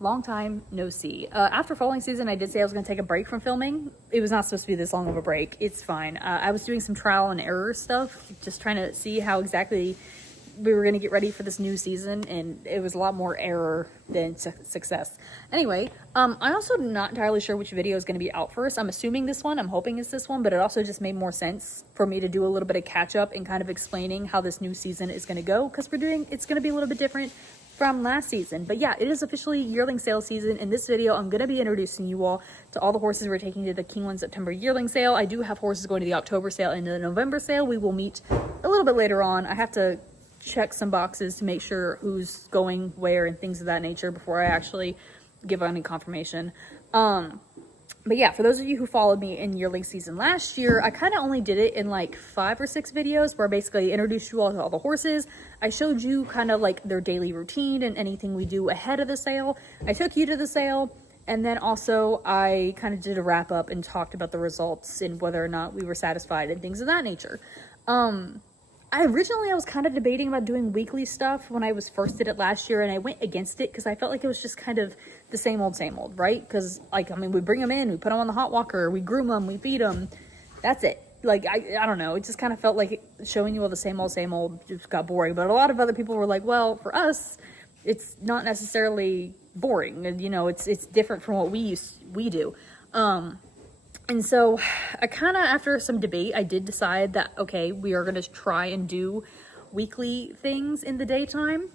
Long time no see. After foaling season, I did say I was going to take a break from filming. It was not supposed to be this long of a break. It's fine. I was doing some trial and error stuff, just trying to see how exactly we were going to get ready for this new season, and it was a lot more error than success. Anyway, I'm also not entirely sure which video is going to be out first. I'm assuming this one. I'm hoping it's this one, but it also just made more sense for me to do a little bit of catch up and kind of explaining how this new season is going to go, because it's going to be a little bit different from last season. But yeah, it is officially yearling sale season. In this video, I'm going to be introducing you all to all the horses we're taking to the Keeneland September yearling sale. I do have horses going to the October sale and the November sale. We will meet a little bit later on. I have to check some boxes to make sure who's going where and things of that nature before I actually give any confirmation. But yeah, for those of you who followed me in yearling season last year, I kind of only did it in like 5 or 6 videos where I basically introduced you all to all the horses. I showed you kind of like their daily routine and anything we do ahead of the sale. I took you to the sale, and then also I kind of did a wrap up and talked about the results and whether or not we were satisfied and things of that nature. I was kind of debating about doing weekly stuff when I was first did it last year, and I went against it because I felt like it was just kind of the same old, right? Because, like, I mean, we bring them in, we put them on the hot walker, we groom them, we feed them. That's it. Like, I don't know. It just kind of felt like showing you all the same old just got boring. But a lot of other people were like, well, for us, it's not necessarily boring. And, you know, it's different from what we do. And so I kind of, after some debate, I did decide that, okay, we are going to try and do weekly things in the daytime.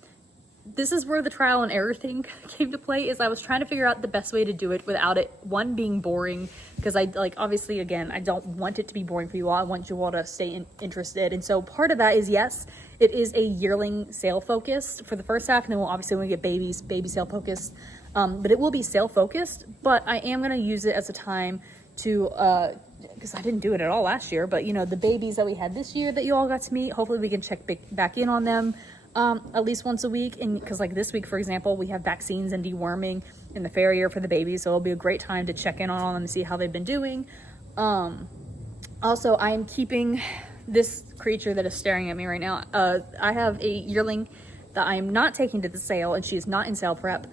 This is where the trial and error thing came to play, is I was trying to figure out the best way to do it without it, one, being boring, because obviously, again, I don't want it to be boring for you all. I want you all to stay interested. And so part of that is, yes, it is a yearling sale focused for the first half, and then when we get baby sale focused, but it will be sale focused, but I am going to use it as a time to because I didn't do it at all last year, but you know, the babies that we had this year that you all got to meet, hopefully we can check back in on them at least once a week. And because like this week, for example, we have vaccines and deworming in the farrier for the babies, so it'll be a great time to check in on them and see how they've been doing. Also, I am keeping this creature that is staring at me right now. I have a yearling that I am not taking to the sale, and she is not in sale prep,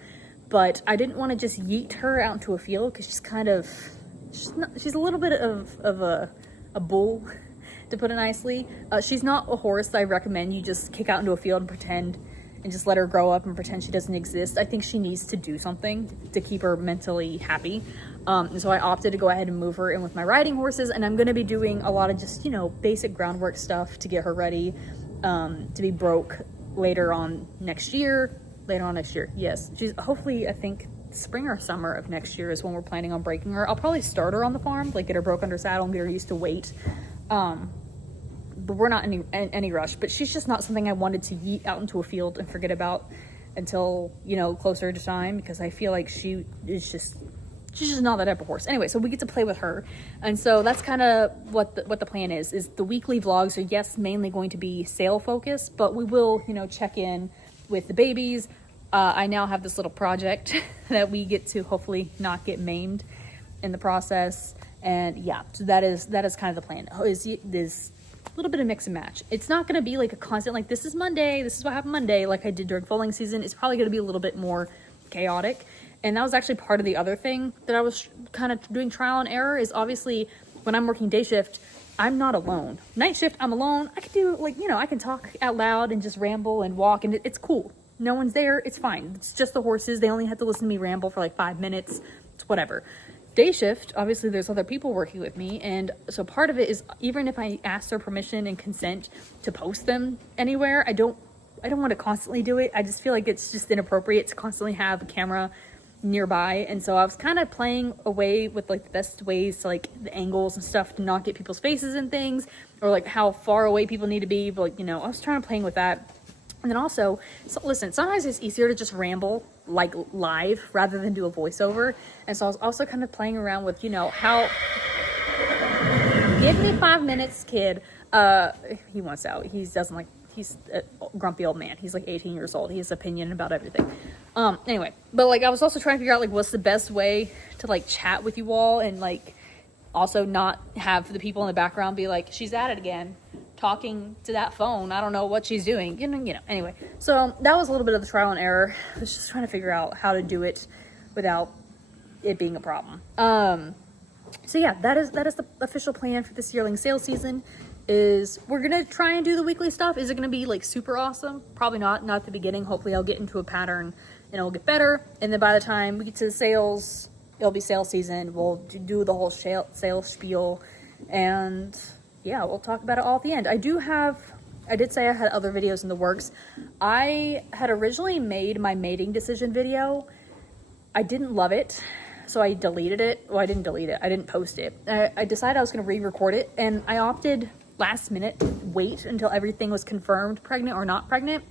but I didn't want to just yeet her out into a field because she's a little bit of a bull, to put it nicely. She's not a horse that I recommend you just kick out into a field and pretend and just let her grow up and pretend she doesn't exist. I think she needs to do something to keep her mentally happy. And so I opted to go ahead and move her in with my riding horses, and I'm going to be doing a lot of just, you know, basic groundwork stuff to get her ready to be broke later on next year. Yes. She's hopefully, I think, spring or summer of next year is when we're planning on breaking her. I'll probably start her on the farm, like get her broke under saddle and get her used to weight. But we're not in any rush. But she's just not something I wanted to yeet out into a field and forget about until, you know, closer to time, because I feel like she's just not that type of horse. Anyway, so we get to play with her, and so that's kind of what the plan is the weekly vlogs are, yes, mainly going to be sale focused, but we will, you know, check in with the babies. I now have this little project that we get to hopefully not get maimed in the process. And yeah, so that is kind of the plan, is a little bit of mix and match. It's not going to be like a constant, like this is Monday, this is what happened Monday, like I did during foaling season. It's probably going to be a little bit more chaotic. And that was actually part of the other thing that I was kind of doing trial and error, is obviously when I'm working day shift, I'm not alone. Night shift, I'm alone. I can do, like, you know, I can talk out loud and just ramble and walk, and it's cool. No one's there, it's fine. It's just the horses. They only have to listen to me ramble for like 5 minutes. It's whatever. Day shift, obviously there's other people working with me, and so part of it is, even if I ask their permission and consent to post them anywhere, I don't want to constantly do it. I just feel like it's just inappropriate to constantly have a camera nearby. And so I was kind of playing away with like the best ways to, like, the angles and stuff to not get people's faces and things, or like how far away people need to be. But like, you know, I was trying to playing with that. And then also, so listen, sometimes it's easier to just ramble like live rather than do a voiceover. And so I was also kind of playing around with, you know, how, give me 5 minutes, kid. He wants out. He's a grumpy old man. He's like 18 years old. He has opinion about everything. Anyway, but like I was also trying to figure out like what's the best way to like chat with you all, and like also not have the people in the background be like, she's at it again, talking to that phone. I don't know what she's doing, you know, anyway. So that was a little bit of the trial and error. I was just trying to figure out how to do it without it being a problem. So yeah, that is the official plan for this yearling sale season. Is we're gonna try and do the weekly stuff. Is it gonna be like super awesome? Probably not at the beginning. Hopefully I'll get into a pattern and it'll get better, and then by the time we get to the sales, it'll be sale season. We'll do the whole sales spiel, and yeah, we'll talk about it all at the end. I did say I had other videos in the works. I had originally made my mating decision video. I didn't love it, so I deleted it. Well, I didn't delete it. I didn't post it. I decided I was going to re-record it, and I opted last minute to wait until everything was confirmed, pregnant or not pregnant.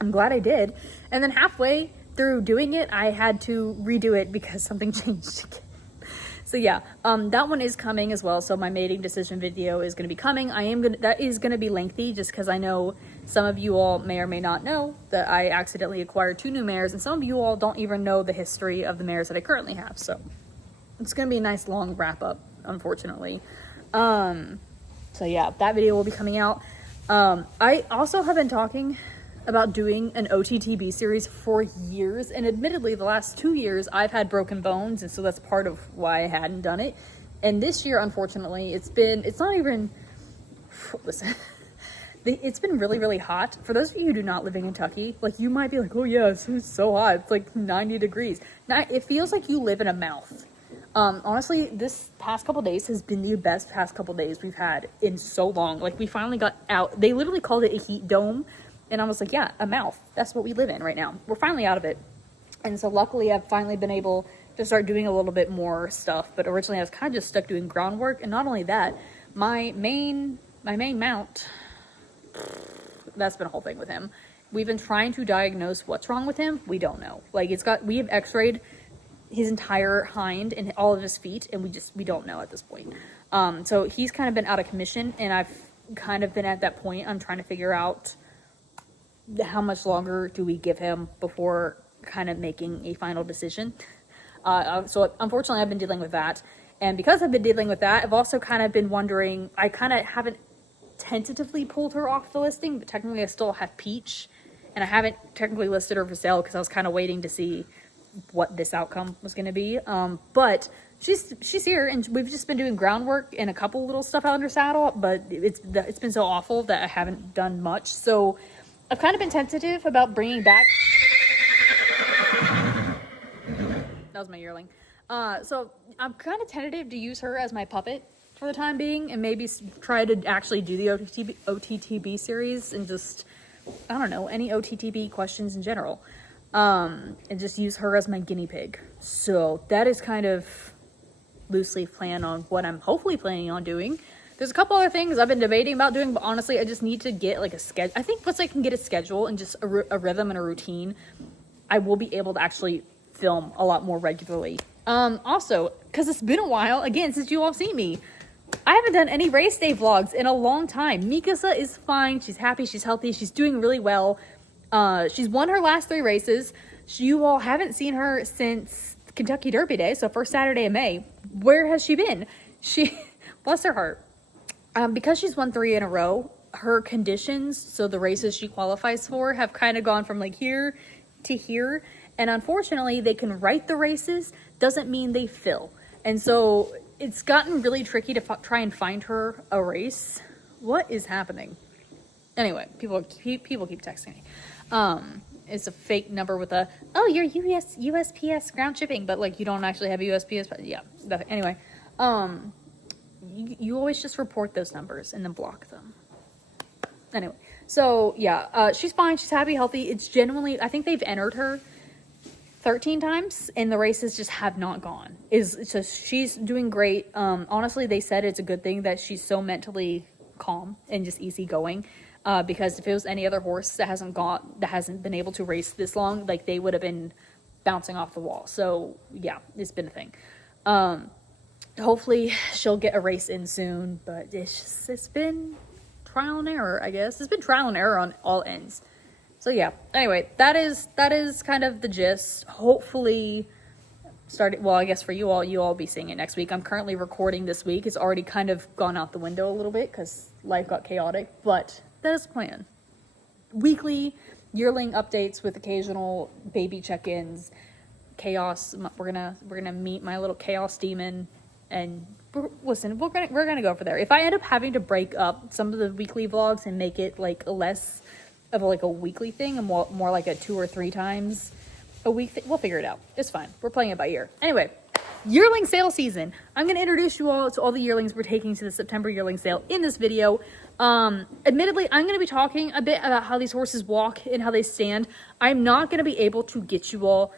I'm glad I did. And then halfway through doing it, I had to redo it because something changed again. So yeah, that one is coming as well. So my mating decision video is going to be coming. That is going to be lengthy, just because I know some of you all may or may not know that I accidentally acquired 2 new mares, and some of you all don't even know the history of the mares that I currently have. So it's going to be a nice long wrap up, unfortunately. So yeah, that video will be coming out. I also have been talking about doing an OTTB series for years, and admittedly the last 2 years I've had broken bones, and so that's part of why I hadn't done it. And this year, unfortunately, it's been really, really hot. For those of you who do not live in Kentucky, like, you might be like, oh yeah, it's so hot, it's like 90 degrees. Now, it feels like you live in a mouth. Honestly, this past couple days has been the best past couple days we've had in so long. Like, we finally got out. They literally called it a heat dome, and I was like, yeah, a mouth. That's what we live in right now. We're finally out of it. And so luckily I've finally been able to start doing a little bit more stuff, but originally I was kind of just stuck doing groundwork. And not only that, my main mount, that's been a whole thing with him. We've been trying to diagnose what's wrong with him. We don't know. Like, we have x-rayed his entire hind and all of his feet, and we don't know at this point. So he's kind of been out of commission, and I've kind of been at that point. I'm trying to figure out how much longer do we give him before kind of making a final decision. So unfortunately I've been dealing with that, and because I've been dealing with that, I've also kind of been wondering, I kind of haven't tentatively pulled her off the listing, but technically I still have Peach, and I haven't technically listed her for sale because I was kind of waiting to see what this outcome was going to be. But she's here, and we've just been doing groundwork and a couple little stuff out under saddle, but it's been so awful that I haven't done much. So I've kind of been tentative about bringing back. That was my yearling. So I'm kind of tentative to use her as my puppet for the time being, and maybe try to actually do the OTTB series and just, I don't know, any OTTB questions in general. And just use her as my guinea pig. So that is kind of loosely plan on what I'm hopefully planning on doing. There's a couple other things I've been debating about doing, but honestly, I just need to get like a schedule. I think once I can get a schedule and just a rhythm and a routine, I will be able to actually film a lot more regularly. Also, because it's been a while, again, since you all have seen me, I haven't done any race day vlogs in a long time. Mikasa is fine. She's happy. She's healthy. She's doing really well. She's won her last 3 races. You all haven't seen her since Kentucky Derby Day, so first Saturday of May. Where has she been? She, bless her heart. Because she's won 3 in a row, her conditions, so the races she qualifies for, have kind of gone from like here to here. And unfortunately, they can write the races, doesn't mean they fill. And so it's gotten really tricky to try and find her a race. What is happening? Anyway, people keep texting me. It's a fake number with a, oh, you're USPS ground shipping, but like you don't actually have USPS. But yeah, anyway, you always just report those numbers and then block them. Anyway, so yeah, she's fine. She's happy, healthy. It's genuinely, I think they've entered her 13 times and the races just have not gone. So she's doing great. Honestly, they said it's a good thing that she's so mentally calm and just easygoing. Because if it was any other horse that hasn't been able to race this long, like they would have been bouncing off the wall. So yeah, it's been a thing. Hopefully she'll get a race in soon, but it's been trial and error, I guess. It's been trial and error on all ends. So yeah, anyway, that is kind of the gist. Hopefully started, well, I guess for you all will be seeing it next week. I'm currently recording this week. It's already kind of gone out the window a little bit because life got chaotic, but that is the plan. Weekly yearling updates with occasional baby check-ins, chaos. We're gonna meet my little chaos demon, and listen, we're gonna go for there. If I end up having to break up some of the weekly vlogs and make it like less of like a weekly thing and more like a 2 or 3 times a week we'll figure it out. It's fine. We're playing it by ear. Anyway, yearling sale season. I'm going to introduce you all to all the yearlings we're taking to the September yearling sale in this video. Admittedly, I'm going to be talking a bit about how these horses walk and how they stand. I'm not going to be able to get you all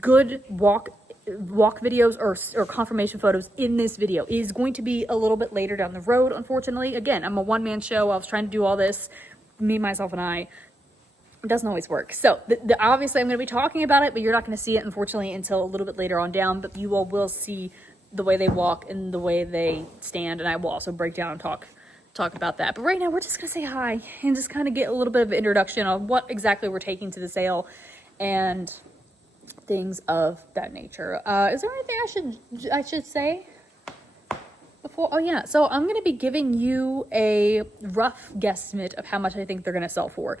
good walk videos or confirmation photos in this video. It is going to be a little bit later down the road, unfortunately. Again, I'm a one-man show. I was trying to do all this, me, myself, and I. It doesn't always work. So obviously I'm going to be talking about it, but you're not going to see it, unfortunately, until a little bit later on down. But you all will see the way they walk and the way they stand, and I will also break down and talk about that. But right now we're just going to say hi and just kind of get a little bit of introduction on what exactly we're taking to the sale and things of that nature. Is there anything I should say before? Oh yeah, so I'm going to be giving you a rough guesstimate of how much I think they're going to sell for.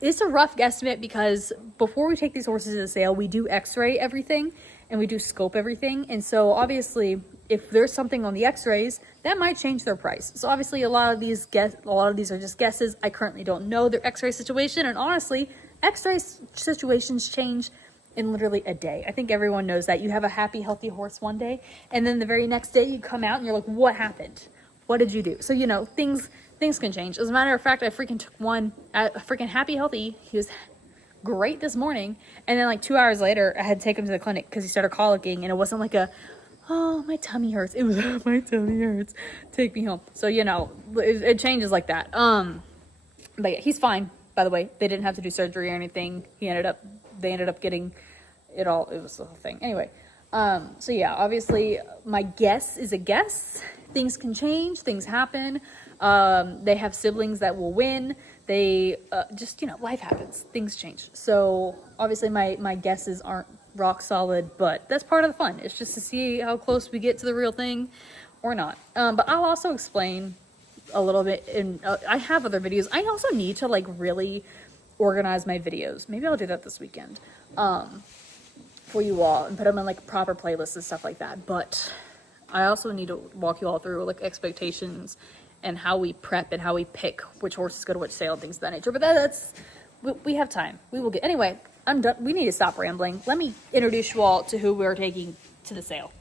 It's a rough guesstimate because before we take these horses to the sale, we do x-ray everything and we do scope everything. And so obviously if there's something on the x-rays, that might change their price. So obviously a lot of these are just guesses. I currently don't know their x-ray situation, and honestly, x-ray situations change in literally a day. I think everyone knows that. You have a happy, healthy horse one day, and then the very next day you come out and you're like, what happened? What did you do? So, you know, things can change. As a matter of fact, I freaking took one, freaking happy, healthy. He was great this morning. And then like 2 hours later, I had to take him to the clinic because he started colicking, and it wasn't like oh, my tummy hurts. It was, oh, my tummy hurts. Take me home. So, you know, it changes like that. But yeah, he's fine, by the way. They didn't have to do surgery or anything. They ended up getting it all. It was the whole thing. Anyway, so yeah, obviously my guess is a guess. Things can change. Things happen. They have siblings that will win. They just, you know, life happens. Things change. So obviously my guesses aren't rock solid, but that's part of the fun. It's just to see how close we get to the real thing or not. But I'll also explain a little bit in, I have other videos. I also need to like really organize my videos. Maybe I'll do that this weekend, for you all and put them in like proper playlists and stuff like that. But I also need to walk you all through like expectations and how we prep and how we pick which horses go to which sale and things of that nature. But we have time. We will get, anyway, I'm done. We need to stop rambling. Let me introduce you all to who we're taking to the sale.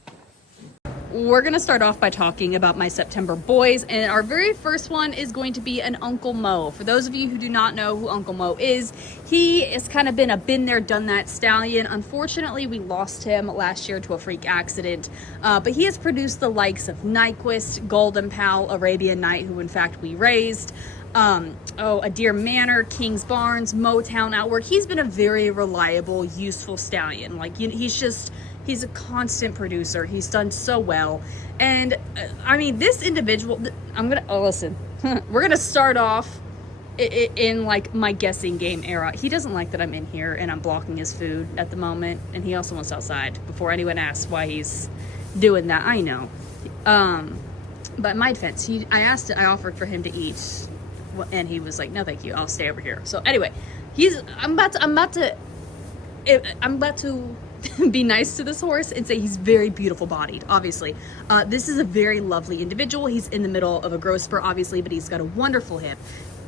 We're going to start off by talking about my September boys, and our very first one is going to be an Uncle Mo. For those of you who do not know who Uncle Mo is, he has kind of been a been there, done that stallion. Unfortunately, we lost him last year to a freak accident, but he has produced the likes of Nyquist, Golden Pal, Arabian Night, who in fact we raised, Adair Manor, King's Barnes, Motown Outwork. He's been a very reliable, useful stallion. Like, he's a constant producer. He's done so well. And I mean, this individual, listen, we're gonna start off in like my guessing game era. He doesn't like that I'm in here and I'm blocking his food at the moment. And he also wants outside before anyone asks why he's doing that. I know. But in my defense, I offered for him to eat, and he was like, no, thank you. I'll stay over here. So anyway, I'm about to be nice to this horse and say he's very beautiful bodied. Obviously, this is a very lovely individual. He's in the middle of a growth spurt, obviously, but he's got a wonderful hip.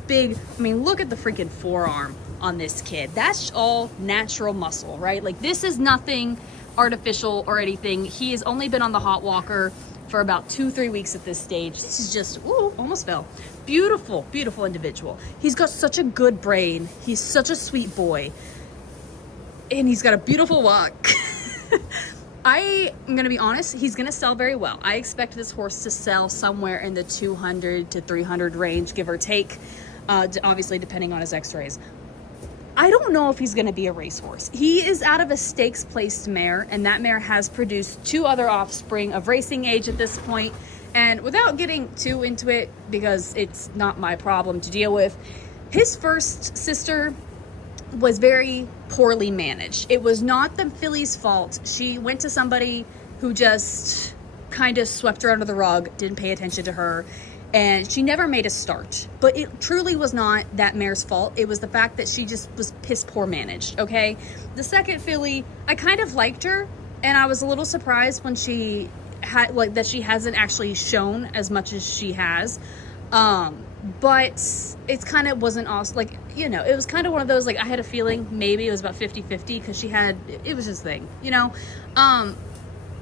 Big, I mean, look at the freaking forearm on this kid. That's all natural muscle, right? Like, this is nothing artificial or anything. He has only been on the hot walker for about 2-3 weeks at this stage. This is just, ooh, almost fell. Beautiful, beautiful individual. He's got such a good brain. He's such a sweet boy. And he's got a beautiful walk. I am going to be honest, he's going to sell very well. I expect this horse to sell somewhere in the 200 to 300 range, give or take, obviously depending on his x-rays. I don't know if he's going to be a racehorse. He is out of a stakes-placed mare, and that mare has produced 2 other offspring of racing age at this point. And without getting too into it, because it's not my problem to deal with, his first sister was very poorly managed. It was not the Phillies' fault. She went to somebody who just kind of swept her under the rug, didn't pay attention to her, and she never made a start. But it truly was not that mare's fault. It was the fact that she just was piss poor managed, okay? The second filly, I kind of liked her, and I was a little surprised when she had, like, that she hasn't actually shown as much as she has. But it's kind of wasn't awesome. Like, you know, it was kind of one of those, like, I had a feeling maybe it was about 50-50 because it was his thing, you know?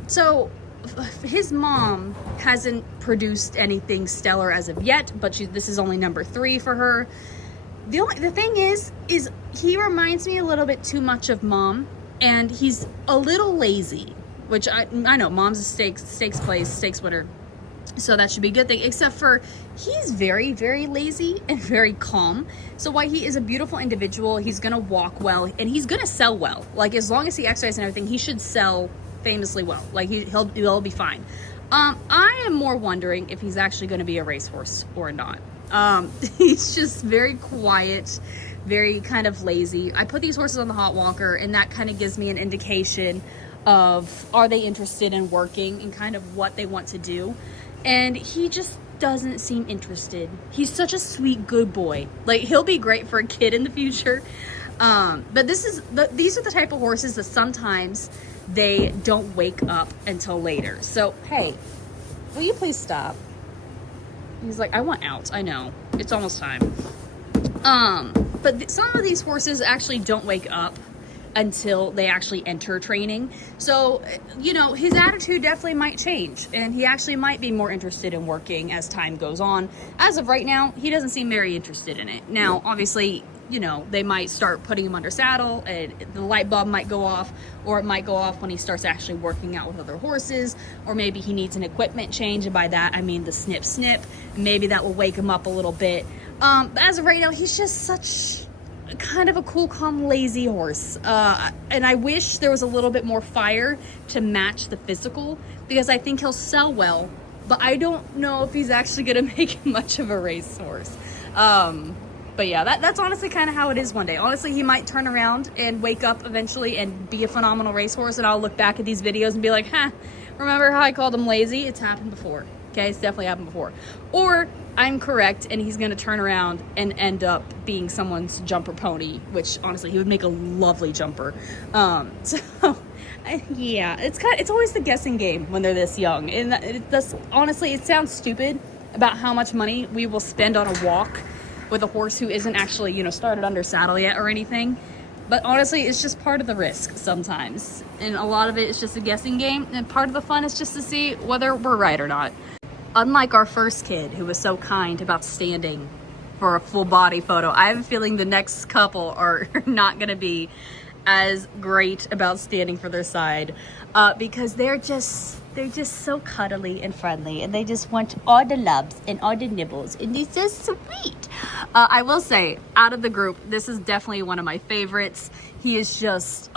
So his mom hasn't produced anything stellar as of yet, but this is only number 3 for her. The thing is he reminds me a little bit too much of Mom, and he's a little lazy, which I know Mom's a stakes winner, so that should be a good thing, except for he's very, very lazy and very calm. So while he is a beautiful individual, he's gonna walk well and he's gonna sell well. Like, as long as he exercises and everything, he should sell famously well. Like, he'll be fine. I am more wondering if he's actually going to be a racehorse or not. He's just very quiet, very kind of lazy. I put these horses on the hot walker, and that kind of gives me an indication of, are they interested in working and kind of what they want to do. And he just doesn't seem interested. He's such a sweet, good boy. Like, he'll be great for a kid in the future. But these are the type of horses that sometimes they don't wake up until later. So, hey, will you please stop? He's like, I want out. I know. It's almost time. But some of these horses actually don't wake up until they actually enter training. So, you know, his attitude definitely might change, and he actually might be more interested in working as time goes on. As of right now, he doesn't seem very interested in it. Now, obviously, you know, they might start putting him under saddle and the light bulb might go off, or it might go off when he starts actually working out with other horses, or maybe he needs an equipment change, and by that I mean the snip snip. Maybe that will wake him up a little bit. But as of right now, he's just such kind of a cool, calm, lazy horse. And I wish there was a little bit more fire to match the physical, because I think he'll sell well, but I don't know if he's actually gonna make much of a racehorse. But yeah, that's honestly kind of how it is one day. Honestly, he might turn around and wake up eventually and be a phenomenal racehorse, and I'll look back at these videos and be like, remember how I called him lazy? It's happened before. Okay, it's definitely happened before. Or I'm correct, and he's gonna turn around and end up being someone's jumper pony, which honestly, he would make a lovely jumper. Yeah, it's always the guessing game when they're this young. And honestly, it sounds stupid about how much money we will spend on a walk with a horse who isn't actually, you know, started under saddle yet or anything. But honestly, it's just part of the risk sometimes. And a lot of it is just a guessing game. And part of the fun is just to see whether we're right or not. Unlike our first kid, who was so kind about standing for a full body photo, I have a feeling the next couple are not going to be as great about standing for their side, because they're just so cuddly and friendly, and they just want all the loves and all the nibbles, and it's just sweet. I will say, out of the group, this is definitely one of my favorites. He is just,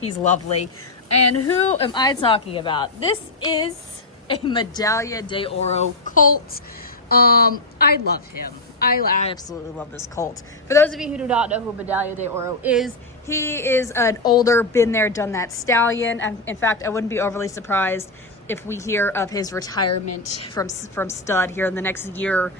he's lovely. And who am I talking about? This is a Medalia Deoro Colt. I love him. I absolutely love this colt. For those of you who do not know who Medalia Deoro is, he is an older, been there, done that stallion. In fact, I wouldn't be overly surprised if we hear of his retirement from stud here in the next year.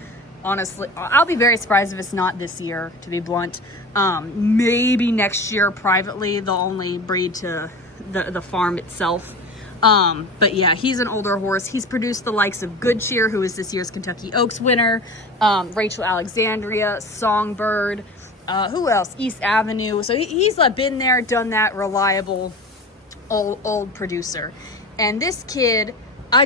Honestly, I'll be very surprised if it's not this year, to be blunt. Maybe next year privately, they'll only breed to the farm itself. But yeah, he's an older horse. He's produced the likes of Good Cheer, who is this year's Kentucky Oaks winner, Rachel Alexandria, Songbird, who else? East Avenue. So he's been there, done that, reliable old producer. And this kid, I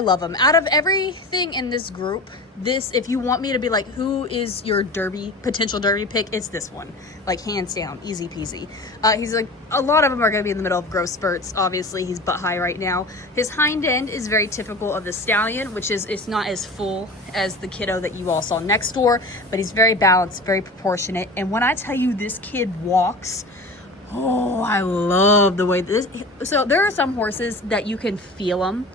love him. Out of everything in this group, if you want me to be like, who is your potential derby pick, it's this one. Like, hands down, easy peasy. He's like, a lot of them are going to be in the middle of growth spurts. Obviously, he's butt high right now. His hind end is very typical of the stallion, which is, it's not as full as the kiddo that you all saw next door, but he's very balanced, very proportionate. And when I tell you this kid walks, oh, I love the way so there are some horses that you can feel them.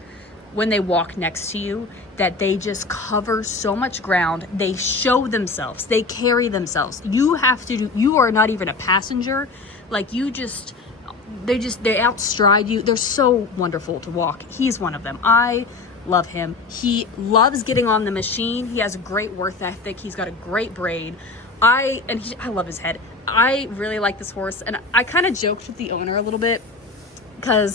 when they walk next to you that they just cover so much ground. They show themselves. They carry themselves. You are not even a passenger. Like they outstride you. They're so wonderful to walk. He's one of them. I love him. He loves getting on the machine. He has a great work ethic. He's got a great brain. I love his head. I really like this horse, and I kind of joked with the owner a little bit because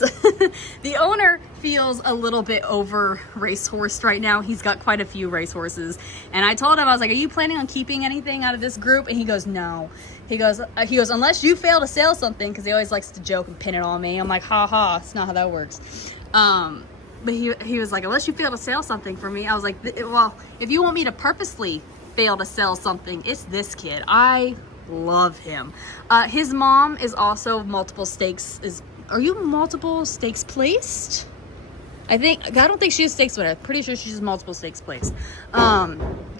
the owner feels a little bit over racehorsed right now. He's got quite a few racehorses, and I told him, I was like, "Are you planning on keeping anything out of this group?" And he goes, "No." He goes, "Unless you fail to sell something," because he always likes to joke and pin it on me. I'm like, "Ha ha, it's not how that works." But he was like, "Unless you fail to sell something for me." I was like, "Well, if you want me to purposely fail to sell something, it's this kid." I love him. His mom is also multiple stakes. Are you multiple stakes placed? I don't think she is stakes winner. I'm pretty sure she's multiple stakes placed.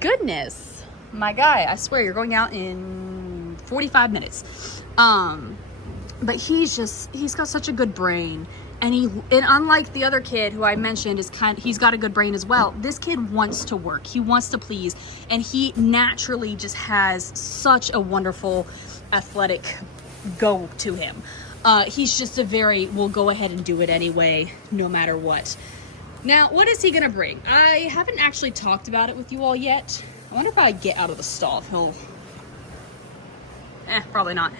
Goodness, my guy, I swear you're going out in 45 minutes. But he's got such a good brain. And unlike the other kid who I mentioned he's got a good brain as well. This kid wants to work. He wants to please. And he naturally just has such a wonderful athletic go to him. He's just we'll go ahead and do it anyway, no matter what. Now, what is he going to bring? I haven't actually talked about it with you all yet. I wonder if I get out of the stall if he'll... probably not.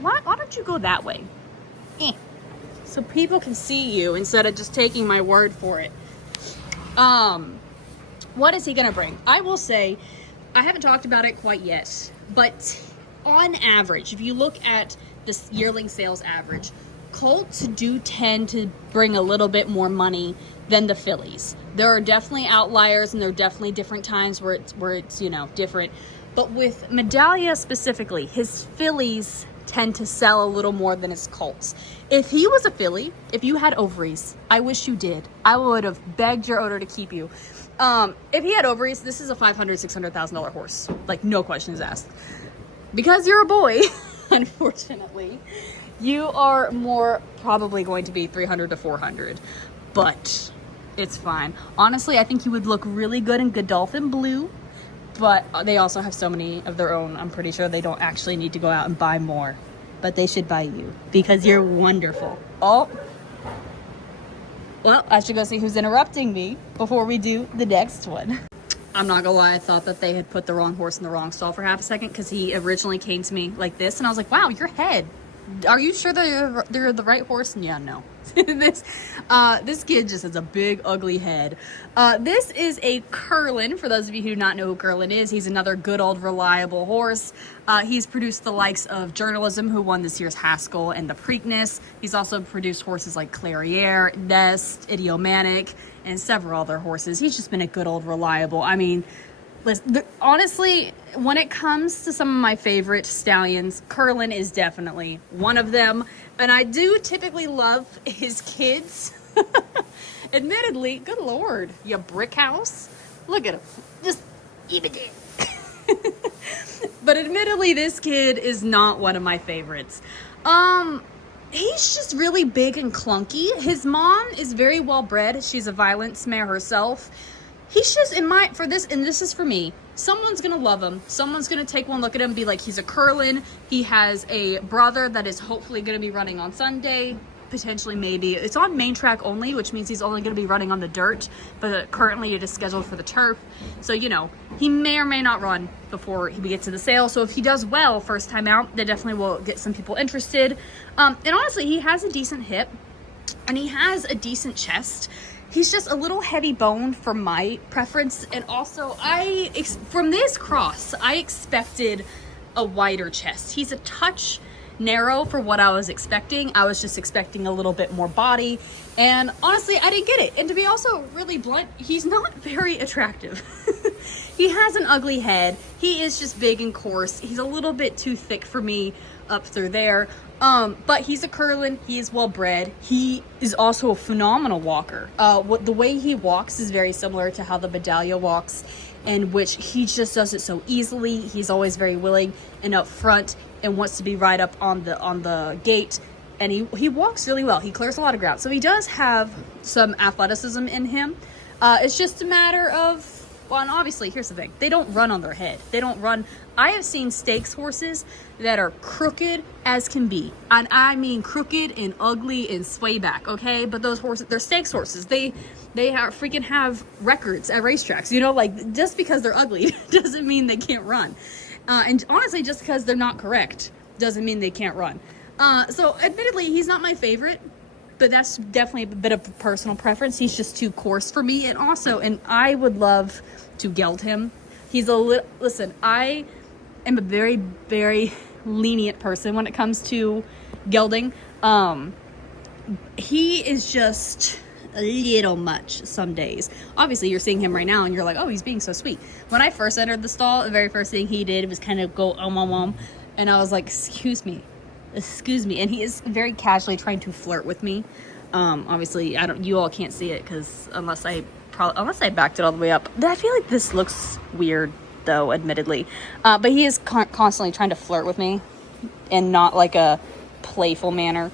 Why don't you go that way? So people can see you instead of just taking my word for it. What is he gonna bring? I will say, I haven't talked about it quite yet, but on average, if you look at this yearling sales average, Colts do tend to bring a little bit more money than the Phillies. There are definitely outliers, and there are definitely different times where it's different. But with Medalia specifically, his Phillies tend to sell a little more than his Colts. If he was a filly, if you had ovaries, I wish you did. I would have begged your owner to keep you. If he had ovaries, this is a $500,000-$600,000 horse. Like, no questions asked. Because you're a boy, unfortunately, you are more probably going to be 300 to 400. But it's fine. Honestly, I think he would look really good in Godolphin blue. But they also have so many of their own. I'm pretty sure they don't actually need to go out and buy more. But they should buy you because you're wonderful. Oh. Well, I should go see who's interrupting me before we do the next one. I'm not gonna lie, I thought that they had put the wrong horse in the wrong stall for half a second because he originally came to me like this. And I was like, wow, your head. Are you sure that they're the right horse? And yeah, no. This kid just has a big, ugly head. This is a Kurlin. For those of you who do not know who Kurlin is, he's another good old reliable horse. He's produced the likes of Journalism, who won this year's Haskell and the Preakness. He's also produced horses like Clairiere, Nest, Idiomatic, and several other horses. He's just been a good old reliable. I mean, listen, honestly, when it comes to some of my favorite stallions, Kurlin is definitely one of them. And I do typically love his kids. Admittedly, good Lord, you brick house. Look at him. Just even it. But admittedly, this kid is not one of my favorites. He's just really big and clunky. His mom is very well bred. She's a violence mare herself. He's just for this, and this is for me, someone's gonna love him. Someone's gonna take one look at him and be like, he's a Kurlin. He has a brother that is hopefully gonna be running on Sunday. Potentially, maybe. It's on main track only, which means he's only gonna be running on the dirt, but currently it is scheduled for the turf. So, he may or may not run before he gets to the sale. So if he does well first time out, that definitely will get some people interested. And honestly, he has a decent hip and he has a decent chest. He's just a little heavy boned for my preference. And also, from this cross, I expected a wider chest. He's a touch narrow for what I was expecting. I was just expecting a little bit more body. And honestly, I didn't get it. And to be also really blunt, he's not very attractive. He has an ugly head. He is just big and coarse. He's a little bit too thick for me up through there. But he's a Kurlin. He is well bred. He is also a phenomenal walker. The way he walks is very similar to how the Medalia walks, in which he just does it so easily. He's always very willing and up front and wants to be right up on the gate and he walks really well. He clears a lot of ground. So he does have some athleticism in him. It's just a matter of, well, and obviously, here's the thing. They don't run on their head. They don't run. I have seen stakes horses that are crooked as can be. And I mean crooked and ugly and sway back, okay? But those horses, they're stakes horses. They freaking have records at racetracks. You know, like, just because they're ugly doesn't mean they can't run. And honestly, just because they're not correct doesn't mean they can't run. So admittedly, he's not my favorite, but that's definitely a bit of personal preference. He's just too coarse for me. And also, and I would love to geld him. He's a little, listen, I am a very, very lenient person when it comes to gelding. He is just a little much some days. Obviously, you're seeing him right now and you're like, oh, he's being so sweet. When I first entered the stall, the very first thing he did was kind of go, and I was like, excuse me. And he is very casually trying to flirt with me. Obviously, you all can't see it because unless I backed it all the way up. I feel like this looks weird though, admittedly. But he is constantly trying to flirt with me and not like a playful manner.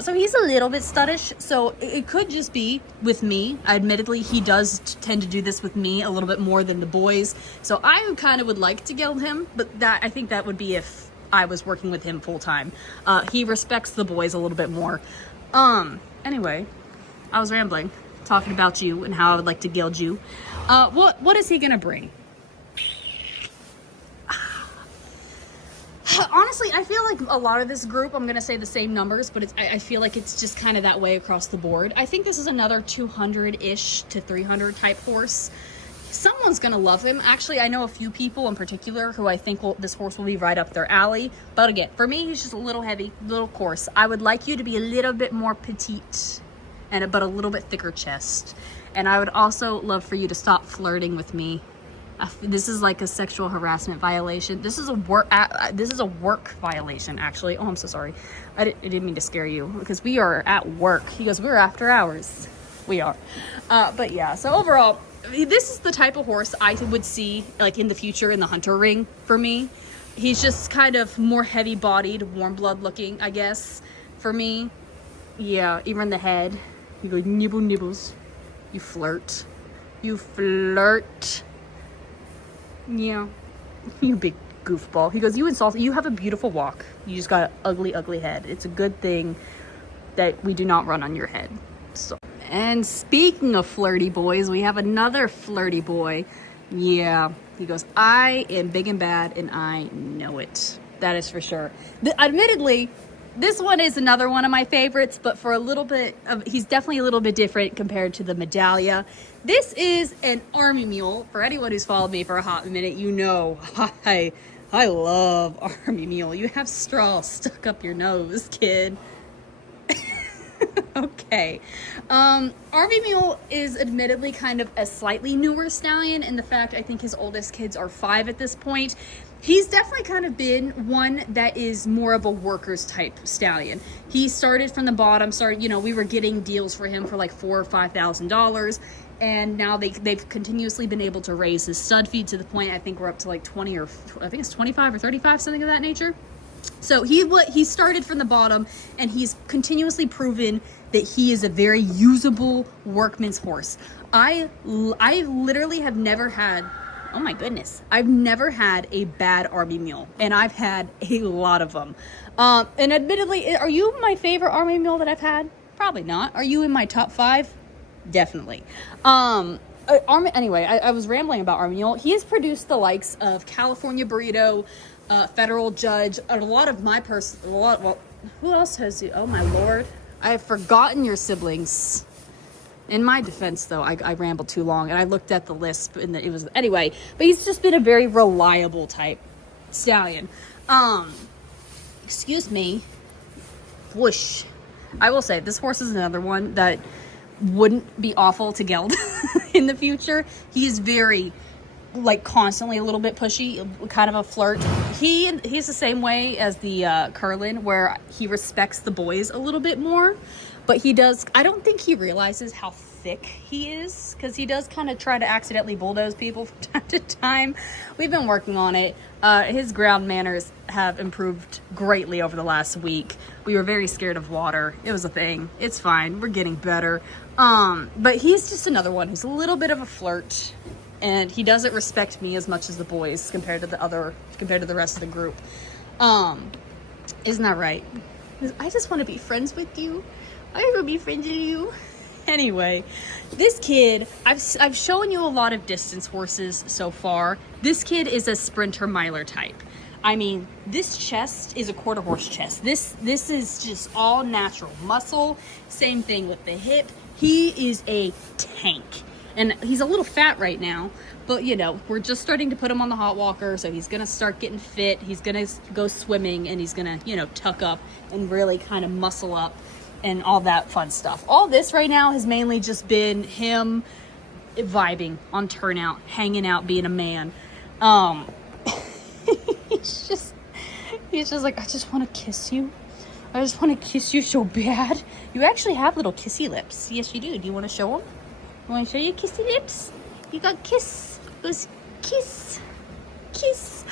So he's a little bit studdish. So it could just be with me. Admittedly, he does tend to do this with me a little bit more than the boys. So I kind of would like to geld him, but I think that would be if I was working with him full time. He respects the boys a little bit more. Anyway, I was rambling, talking about you and how I would like to geld you. What is he gonna bring? Honestly, I feel like a lot of this group, I'm going to say the same numbers, but I feel like it's just kind of that way across the board. I think this is another 200-ish to 300 type horse. Someone's going to love him. Actually, I know a few people in particular who I think this horse will be right up their alley. But again, for me, he's just a little heavy, a little coarse. I would like you to be a little bit more petite, but a little bit thicker chest. And I would also love for you to stop flirting with me. This is like a sexual harassment violation. This is a work violation, actually. Oh, I'm so sorry. I didn't mean to scare you because we are at work. He goes, we're after hours. We are. But yeah, so overall, this is the type of horse I would see like in the future in the hunter ring for me. He's just kind of more heavy-bodied, warm blood looking, I guess, for me. Yeah, even the head. You go, nibbles. You flirt. Yeah, you big goofball. He goes, you insult. You have a beautiful walk. You just got an ugly head. It's a good thing that we do not run on your head. So, and speaking of flirty boys, we have another flirty boy. Yeah, he goes, I am big and bad, and I know it. That is for sure. Admittedly, this one is another one of my favorites, but for a little bit of, he's definitely a little bit different compared to the Medalia. This is an Army Mule. For anyone who's followed me for a hot minute, you know I love Army Mule. You have straw stuck up your nose, kid. Okay. Army Mule is admittedly kind of a slightly newer stallion in the fact I think his oldest kids are 5 at this point. He's definitely kind of been one that is more of a workers type stallion. He started from the bottom, we were getting deals for him for like $4,000 or $5,000. And now they've continuously been able to raise his stud feed to the point I think we're up to like 20 or I think it's 25 or 35, something of that nature. So he started from the bottom and he's continuously proven that he is a very usable workman's horse. I literally have never had, oh my goodness, I've never had a bad Army Mule, and I've had a lot of them. And admittedly, are you my favorite Army Mule that I've had? Probably not. Are you in my top 5? Definitely. Anyway, I was rambling about Army Mule. He has produced the likes of California Burrito, Federal Judge, and a lot of my who else has he? Oh my lord. I have forgotten your siblings. In my defense, though, I rambled too long, and I looked at the list, and it was anyway. But he's just been a very reliable type stallion. Excuse me. Whoosh. I will say this horse is another one that wouldn't be awful to geld in the future. He is very like constantly a little bit pushy, kind of a flirt. He's the same way as the Kurlin, where he respects the boys a little bit more, but I don't think he realizes how thick he is, because he does kind of try to accidentally bulldoze people from time to time. We've been working on it. His ground manners have improved greatly over the last week. We were very scared of water. It was a thing. It's fine. We're getting better. But he's just another one who's a little bit of a flirt, and he doesn't respect me as much as the boys compared to the rest of the group. Isn't that right? I just want to be friends with you. I want to be friends with you. Anyway, this kid, I've shown you a lot of distance horses so far. This kid is a sprinter miler type. I mean, this chest is a quarter horse chest. This is just all natural muscle. Same thing with the hip. He is a tank. And he's a little fat right now, but you know, we're just starting to put him on the hot walker, so he's gonna start getting fit. He's gonna go swimming, and he's gonna, you know, tuck up and really kind of muscle up and all that fun stuff. All this right now has mainly just been him vibing on turnout, hanging out, being a man. He's just like, I just want to kiss you. I just want to kiss you so bad. You actually have little kissy lips. Yes, you do. Do you want to show them? You want to show your kissy lips? You got kiss. Goes kiss. Kiss.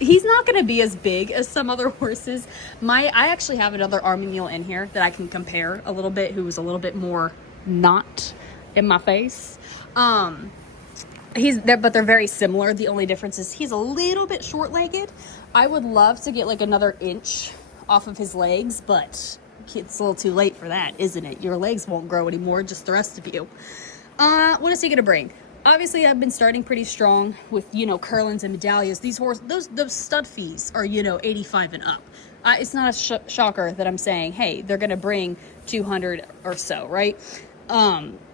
He's not going to be as big as some other horses. I actually have another Army Mule in here that I can compare a little bit, who was a little bit more not in my face. But they're very similar. The only difference is he's a little bit short-legged. I would love to get like another inch off of his legs, but it's a little too late for that, isn't it? Your legs won't grow anymore, just the rest of you. What is he going to bring? Obviously, I've been starting pretty strong with, you know, Kurlins and Medalias. Those stud fees are, you know, 85 and up. It's not a shocker that I'm saying, hey, they're going to bring 200 or so, right?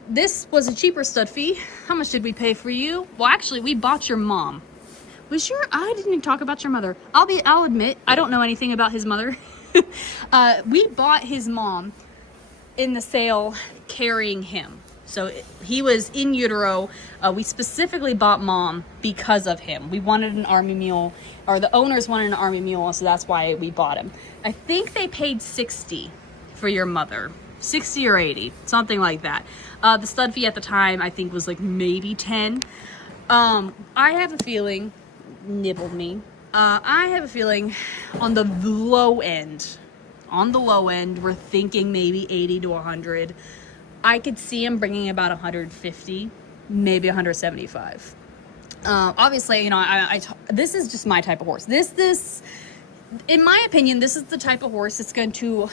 This was a cheaper stud fee. How much did we pay for you? Well, actually, we bought your mom. I didn't even talk about your mother. I'll admit, I don't know anything about his mother. We bought his mom in the sale carrying him. So he was in utero. We specifically bought mom because of him. We wanted an Army Mule, or the owners wanted an Army Mule, so that's why we bought him. I think they paid $60 for your mother. 60 or 80, something like that. The stud fee at the time, I think, was like maybe 10. I have a feeling, nibbled me. I have a feeling on the low end, we're thinking maybe 80 to 100. I could see him bringing about 150, maybe 175. Obviously, you know, this is just my type of horse. This, in my opinion, this is the type of horse that's going to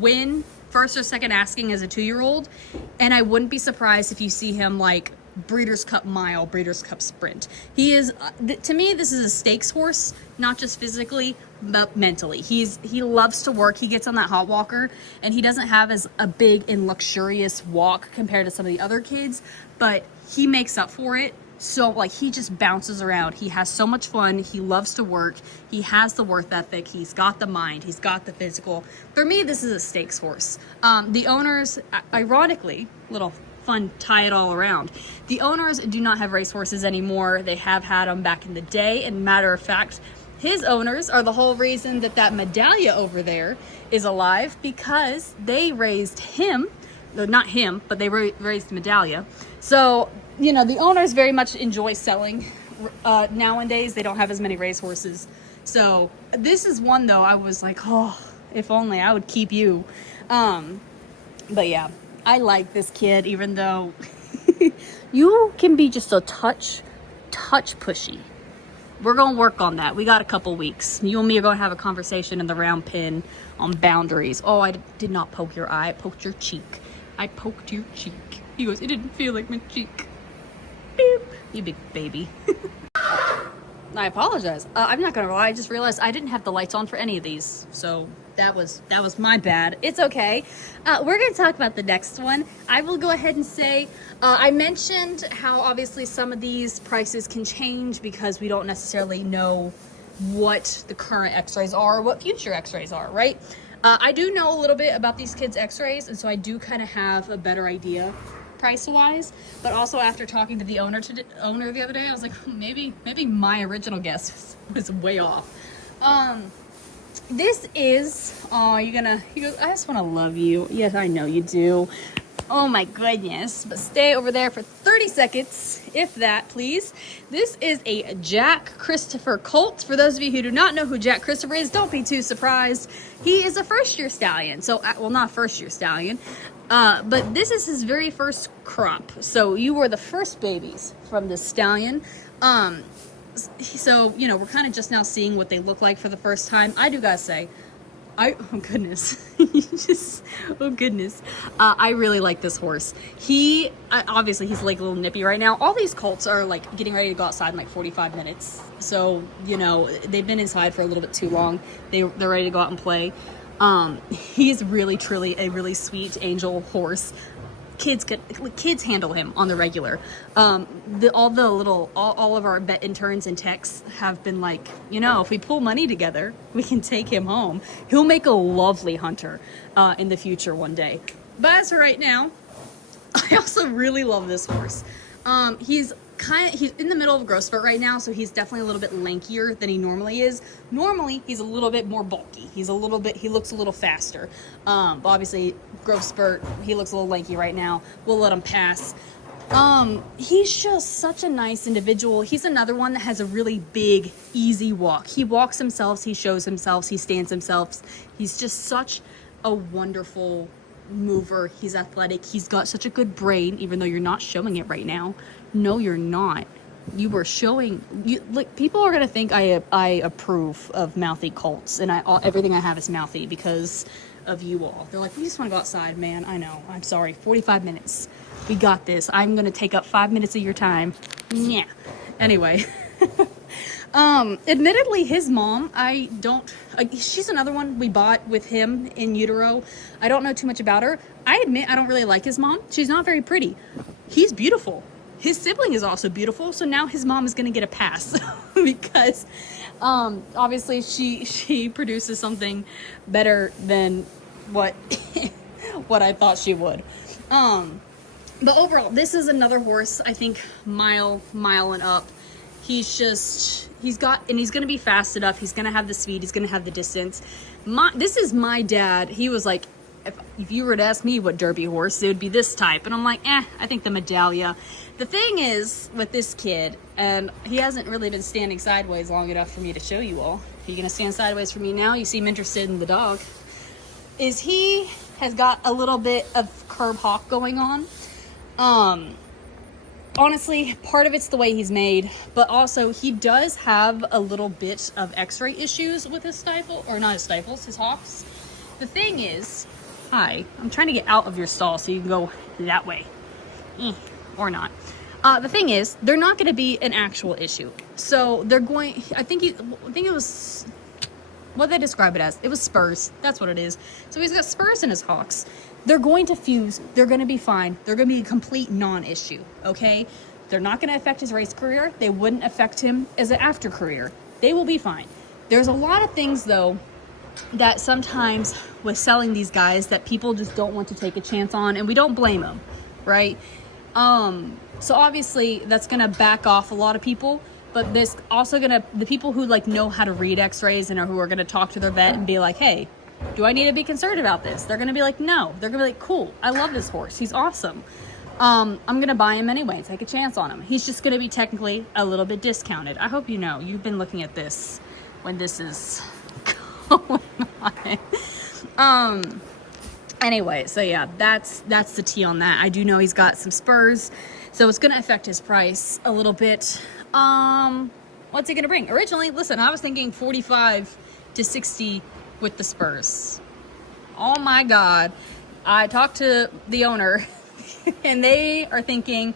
win first or second asking as a 2-year-old, and I wouldn't be surprised if you see him like Breeders' Cup Mile, Breeders' Cup Sprint. He is, to me, this is a stakes horse, not just physically, but mentally. He loves to work. He gets on that hot walker, and he doesn't have as a big and luxurious walk compared to some of the other kids, but he makes up for it. So, like, he just bounces around. He has so much fun. He loves to work. He has the work ethic. He's got the mind. He's got the physical. For me, this is a stakes horse. The owners, ironically, little fun tie it all around. The owners do not have racehorses anymore. They have had them back in the day. And matter of fact, his owners are the whole reason that Medalia over there is alive, because they raised him. Not him, but they raised Medalia. So, you know, the owners very much enjoy selling. Nowadays, they don't have as many racehorses. So this is one, though, I was like, oh, if only I would keep you. But yeah, I like this kid, even though you can be just a touch pushy. We're going to work on that. We got a couple weeks. You and me are going to have a conversation in the round pen on boundaries. Oh, I did not poke your eye. I poked your cheek. I poked your cheek. He goes, it didn't feel like my cheek. Beep. You big baby. I apologize. I'm not going to lie. I just realized I didn't have the lights on for any of these. So that was my bad. It's okay. We're going to talk about the next one. I will go ahead and say, I mentioned how obviously some of these prices can change because we don't necessarily know what the current x-rays are, what future x-rays are, right? I do know a little bit about these kids' x-rays, and so I do kind of have a better idea price wise, but also after talking to the owner the other day, I was like, maybe my original guess was way off. This is, he goes, I just want to love you. Yes, I know you do. Oh my goodness. But stay over there for 30 seconds, if that, please. This is a Jack Christopher Colt. For those of you who do not know who Jack Christopher is, don't be too surprised. He is a first-year stallion. So, well, not first-year stallion, but this is his very first crop. So you were the first babies from this stallion. So, you know, we're kind of just now seeing what they look like for the first time. I do gotta say, oh goodness, oh goodness. I really like this horse. Obviously he's like a little nippy right now. All these colts are like getting ready to go outside in like 45 minutes. So, you know, they've been inside for a little bit too long. They're ready to go out and play. He's really, truly a really sweet angel horse. Kids handle him on the regular. All of our vet interns and techs have been like, you know, if we pull money together, we can take him home. He'll make a lovely hunter in the future one day. But as for right now, I also really love this horse. He's in the middle of growth spurt right now, so he's definitely a little bit lankier than he normally is. Normally, he's a little bit more bulky. He looks a little faster. But obviously, growth spurt, he looks a little lanky right now. We'll let him pass. He's just such a nice individual. He's another one that has a really big, easy walk. He walks himself, he shows himself, he stands himself. He's just such a wonderful mover. He's athletic. He's got such a good brain, even though you're not showing it right now. No, you're not. You were showing. Like, people are gonna think I approve of mouthy colts, and everything I have is mouthy because of you all. They're like, we just want to go outside, man. I know. I'm sorry. 45 minutes. We got this. I'm gonna take up 5 minutes of your time. Yeah. Anyway. Admittedly, his mom, she's another one we bought with him in utero. I don't know too much about her. I admit I don't really like his mom. She's not very pretty. He's beautiful. His sibling is also beautiful, so now his mom is going to get a pass because obviously she produces something better than what what I thought she would. But overall, this is another horse, I think, mile and up. He's going to be fast enough. He's going to have the speed. He's going to have the distance. This is my dad. He was like, if you were to ask me what derby horse, it would be this type. And I'm like, I think the Medalia. The thing is with this kid, and he hasn't really been standing sideways long enough for me to show you all. Are you going to stand sideways for me now? You seem interested in the dog. Is he has got a little bit of curb hawk going on. Honestly, part of it's the way he's made, but also he does have a little bit of x-ray issues with his stifle, or not his stifles, his hocks. The thing is, hi, I'm trying to get out of your stall so you can go that way. Or not. The thing is, they're not going to be an actual issue. So they're going, I think it was, what they describe it as? It was spurs. That's what it is. So he's got spurs in his hocks. They're going to fuse. They're going to be fine. They're going to be a complete non-issue, okay? They're not going to affect his race career. They wouldn't affect him as an after career. They will be fine. There's a lot of things, though, that sometimes with selling these guys that people just don't want to take a chance on, and we don't blame them, right? So obviously that's going to back off a lot of people, but this also the people who like know how to read x-rays and who are going to talk to their vet and be like, hey, do I need to be concerned about this? They're going to be like, no. They're going to be like, cool, I love this horse. He's awesome. I'm going to buy him anyway, take a chance on him. He's just going to be technically a little bit discounted. I hope you know. You've been looking at this when this is going on. Anyway, so yeah, that's the tea on that. I do know he's got some spurs, so it's going to affect his price a little bit. What's he going to bring? Originally, listen, I was thinking 45 to 60 with the spurs. Oh my God. I talked to the owner and they are thinking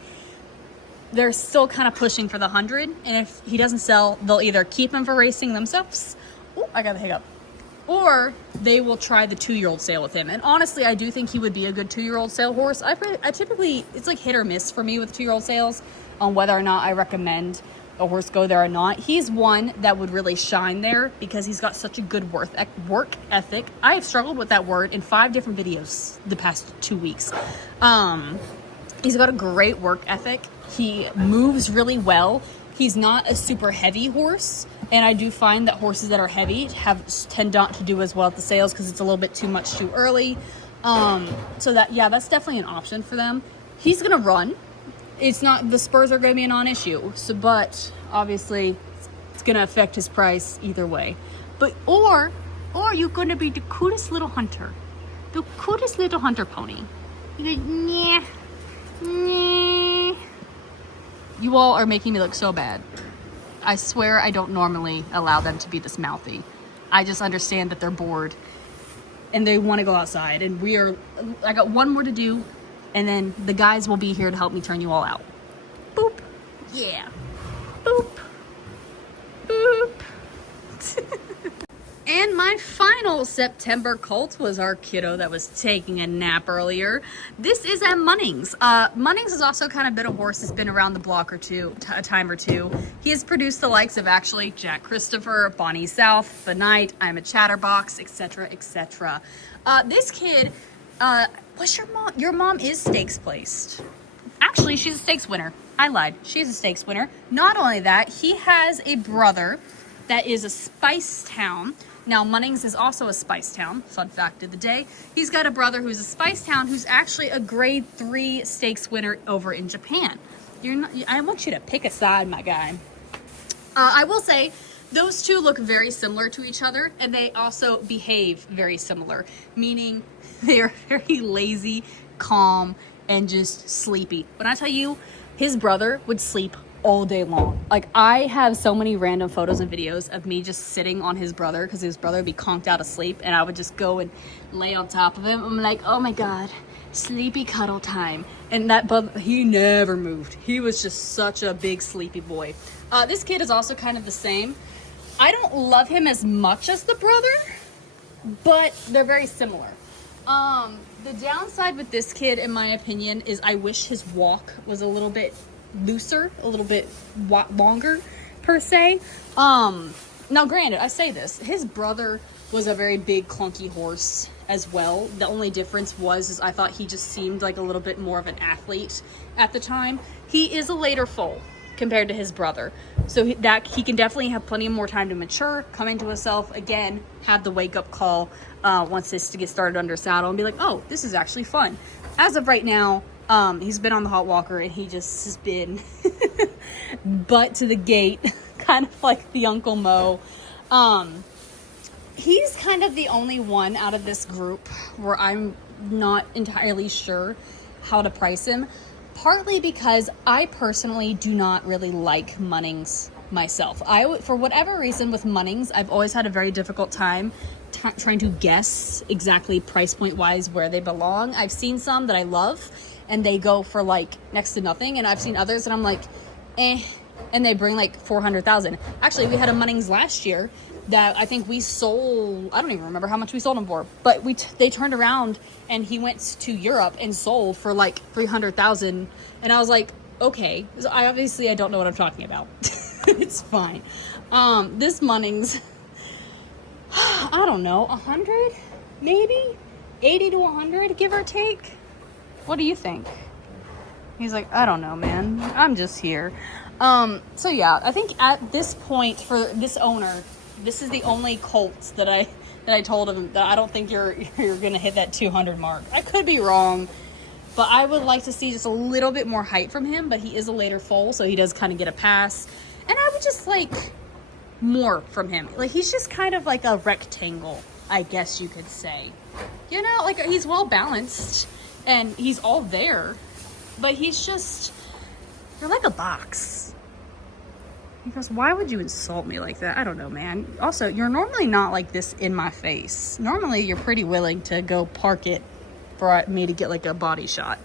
they're still kind of pushing for the 100. And if he doesn't sell, they'll either keep him for racing themselves. Oh, I got the hiccup. Or they will try the 2-year-old sale with him. And honestly, I do think he would be a good 2-year-old sale horse. I typically, it's like hit or miss for me with 2-year-old sales on whether or not I recommend a horse go there or not. He's one that would really shine there because he's got such a good work ethic. I have struggled with that word in 5 different videos the past 2 weeks. He's got a great work ethic. He moves really well. He's not a super heavy horse, and I do find that horses that are heavy tend not to do as well at the sales because it's a little bit too much too early. So that's definitely an option for them. He's gonna run. It's not, the spurs are gonna be a non-issue. So, but obviously it's gonna affect his price either way. But or you're gonna be the cutest little hunter pony. You go, nah. You all are making me look so bad. I swear I don't normally allow them to be this mouthy. I just understand that they're bored and they want to go outside, and I got one more to do, and then the guys will be here to help me turn you all out. Boop. Yeah. Boop. Boop. And my final September Colt was our kiddo that was taking a nap earlier. This is at Munnings. Munnings has also kind of been a horse that's been around the block a time or two. He has produced the likes of actually Jack Christopher, Bonnie South, The Night, I'm a Chatterbox, etc., etc. This kid, what's your mom? Your mom is stakes placed. Actually, she's a stakes winner. I lied. She's a stakes winner. Not only that, he has a brother that is a Spice Town. Now, Munnings is also a Spice Town. Fun fact of the day. He's got a brother who's a Spice Town who's actually a grade 3 stakes winner over in Japan. I want you to pick a side, my guy. I will say, those two look very similar to each other, and they also behave very similar, meaning they're very lazy, calm, and just sleepy. When I tell you, his brother would sleep all day long. Like, I have so many random photos and videos of me just sitting on his brother because his brother would be conked out asleep, and I would just go and lay on top of him. I'm like, oh my god, sleepy cuddle time. And that brother, he never moved. He was just such a big sleepy boy. This kid is also kind of the same. I don't love him as much as the brother, but they're very similar. The downside with this kid, in my opinion, is I wish his walk was a little bit looser, a little bit longer per se. Now granted, I say this, his brother was a very big clunky horse as well. The only difference is I thought he just seemed like a little bit more of an athlete at the time. He is a later foal compared to his brother, so that he can definitely have plenty more time to mature, come into himself again, have the wake-up call once this to get started under saddle and be like, oh, this is actually fun. As of right now, he's been on the hot walker and he just has been butt to the gate, kind of like the Uncle Mo. He's kind of the only one out of this group where I'm not entirely sure how to price him, partly because I personally do not really like Munnings myself. For whatever reason with Munnings, I've always had a very difficult time trying to guess exactly price point wise where they belong. I've seen some that I love and they go for like next to nothing, and I've seen others and I'm like, and they bring like 400,000. Actually, we had a Munnings last year that I think we sold, I don't even remember how much we sold him for, but they turned around and he went to Europe and sold for like 300,000, and I was like, okay, so I don't know what I'm talking about. It's fine. This Munnings, I don't know, 100 maybe, 80 to 100, give or take. What do you think? He's like, I don't know, man. I'm just here. So yeah, I think at this point for this owner, this is the only Colt that I told him that I don't think you're gonna hit that 200 mark. I could be wrong, but I would like to see just a little bit more height from him. But he is a later foal, so he does kind of get a pass. And I would just like more from him. Like, he's just kind of like a rectangle, I guess you could say. You know, like, he's well balanced and he's all there, but he's just, you're like a box. He goes, why would you insult me like that? I don't know, man. Also, you're normally not like this in my face. Normally, you're pretty willing to go park it for me to get like a body shot.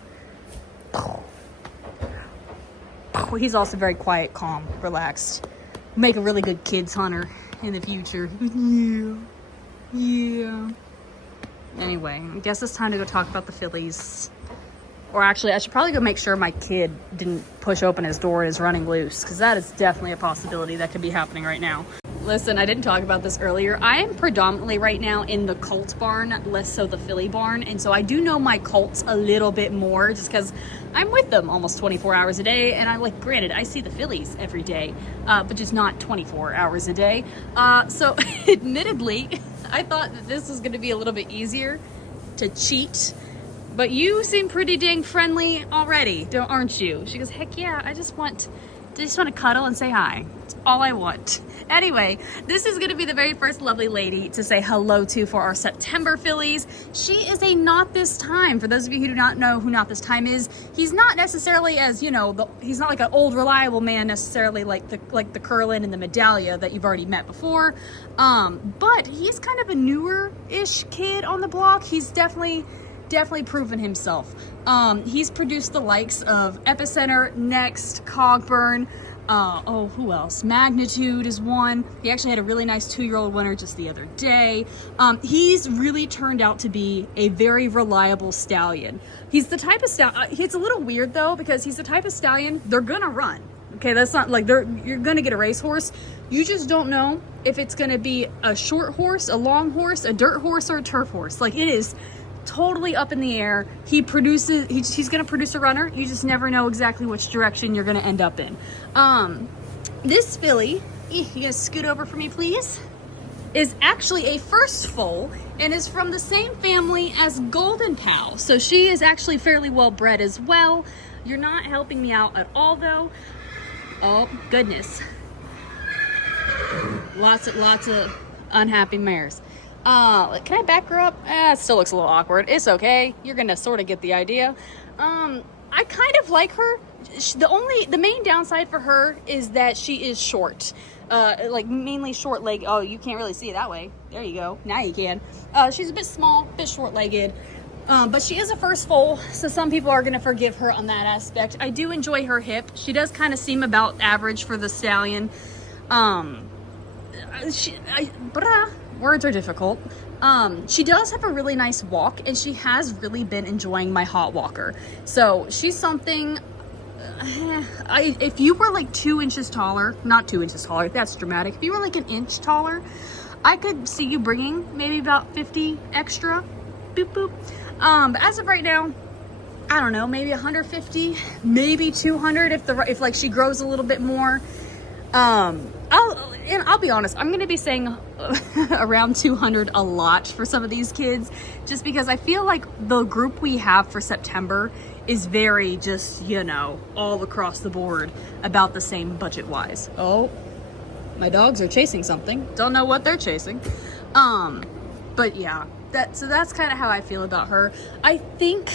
He's also very quiet, calm, relaxed. Make a really good kids hunter in the future. Yeah. Anyway, I guess it's time to go talk about the Phillies. Or actually, I should probably go make sure my kid didn't push open his door and is running loose, because that is definitely a possibility that could be happening right now. Listen, I didn't talk about this earlier. I am predominantly right now in the Colt barn, less so the Philly barn. And so I do know my Colts a little bit more just because I'm with them almost 24 hours a day. And I granted, I see the Phillies every day, but just not 24 hours a day. So admittedly, I thought that this was going to be a little bit easier to cheat. But you seem pretty dang friendly already, aren't you? She goes, heck yeah, I just want to cuddle and say hi. It's all I want. Anyway, this is going to be the very first lovely lady to say hello to for our September Phillies. She is a Not This Time. For those of you who do not know who Not This Time is, he's not necessarily as, he's not like an old reliable man necessarily like the Kurlin and the Medalia that you've already met before. But he's kind of a newer-ish kid on the block. He's definitely proven himself. He's produced the likes of Epicenter, Next, Cogburn, who else? Magnitude is one. He actually had a really nice 2-year-old winner just the other day. He's really turned out to be a very reliable stallion. He's the type of stallion, it's a little weird though, because he's the type of stallion, they're gonna run. Okay, that's not like you're gonna get a racehorse. You just don't know if it's gonna be a short horse, a long horse, a dirt horse, or a turf horse. Like, it is totally up in the air. He's gonna produce a runner. You just never know exactly which direction you're gonna end up in. This filly, you gonna scoot over for me please, is actually a first foal and is from the same family as Golden Pal. So she is actually fairly well bred as well. You're not helping me out at all though. Oh goodness. Lots of unhappy mares. Can I back her up? It still looks a little awkward. It's okay. You're gonna sort of get the idea. I kind of like her. The main downside for her is that she is short. Mainly short leg. Oh, you can't really see it that way. There you go. Now you can. She's a bit small, a bit short-legged. But she is a first foal, so some people are gonna forgive her on that aspect. I do enjoy her hip. She does kind of seem about average for the stallion. Words are difficult. She does have a really nice walk, and she has really been enjoying my hot walker. So she's something, if you were like 2 inches taller, not 2 inches taller, that's dramatic. If you were like an inch taller, I could see you bringing maybe about 50 extra. Boop, boop. But as of right now, I don't know, maybe 150, maybe 200 if like she grows a little bit more. I'll be honest, I'm gonna be saying around 200 a lot for some of these kids, just because I feel like the group we have for September is very just, all across the board about the same budget-wise. Oh, my dogs are chasing something. Don't know what they're chasing. But yeah, that's kind of how I feel about her. I think,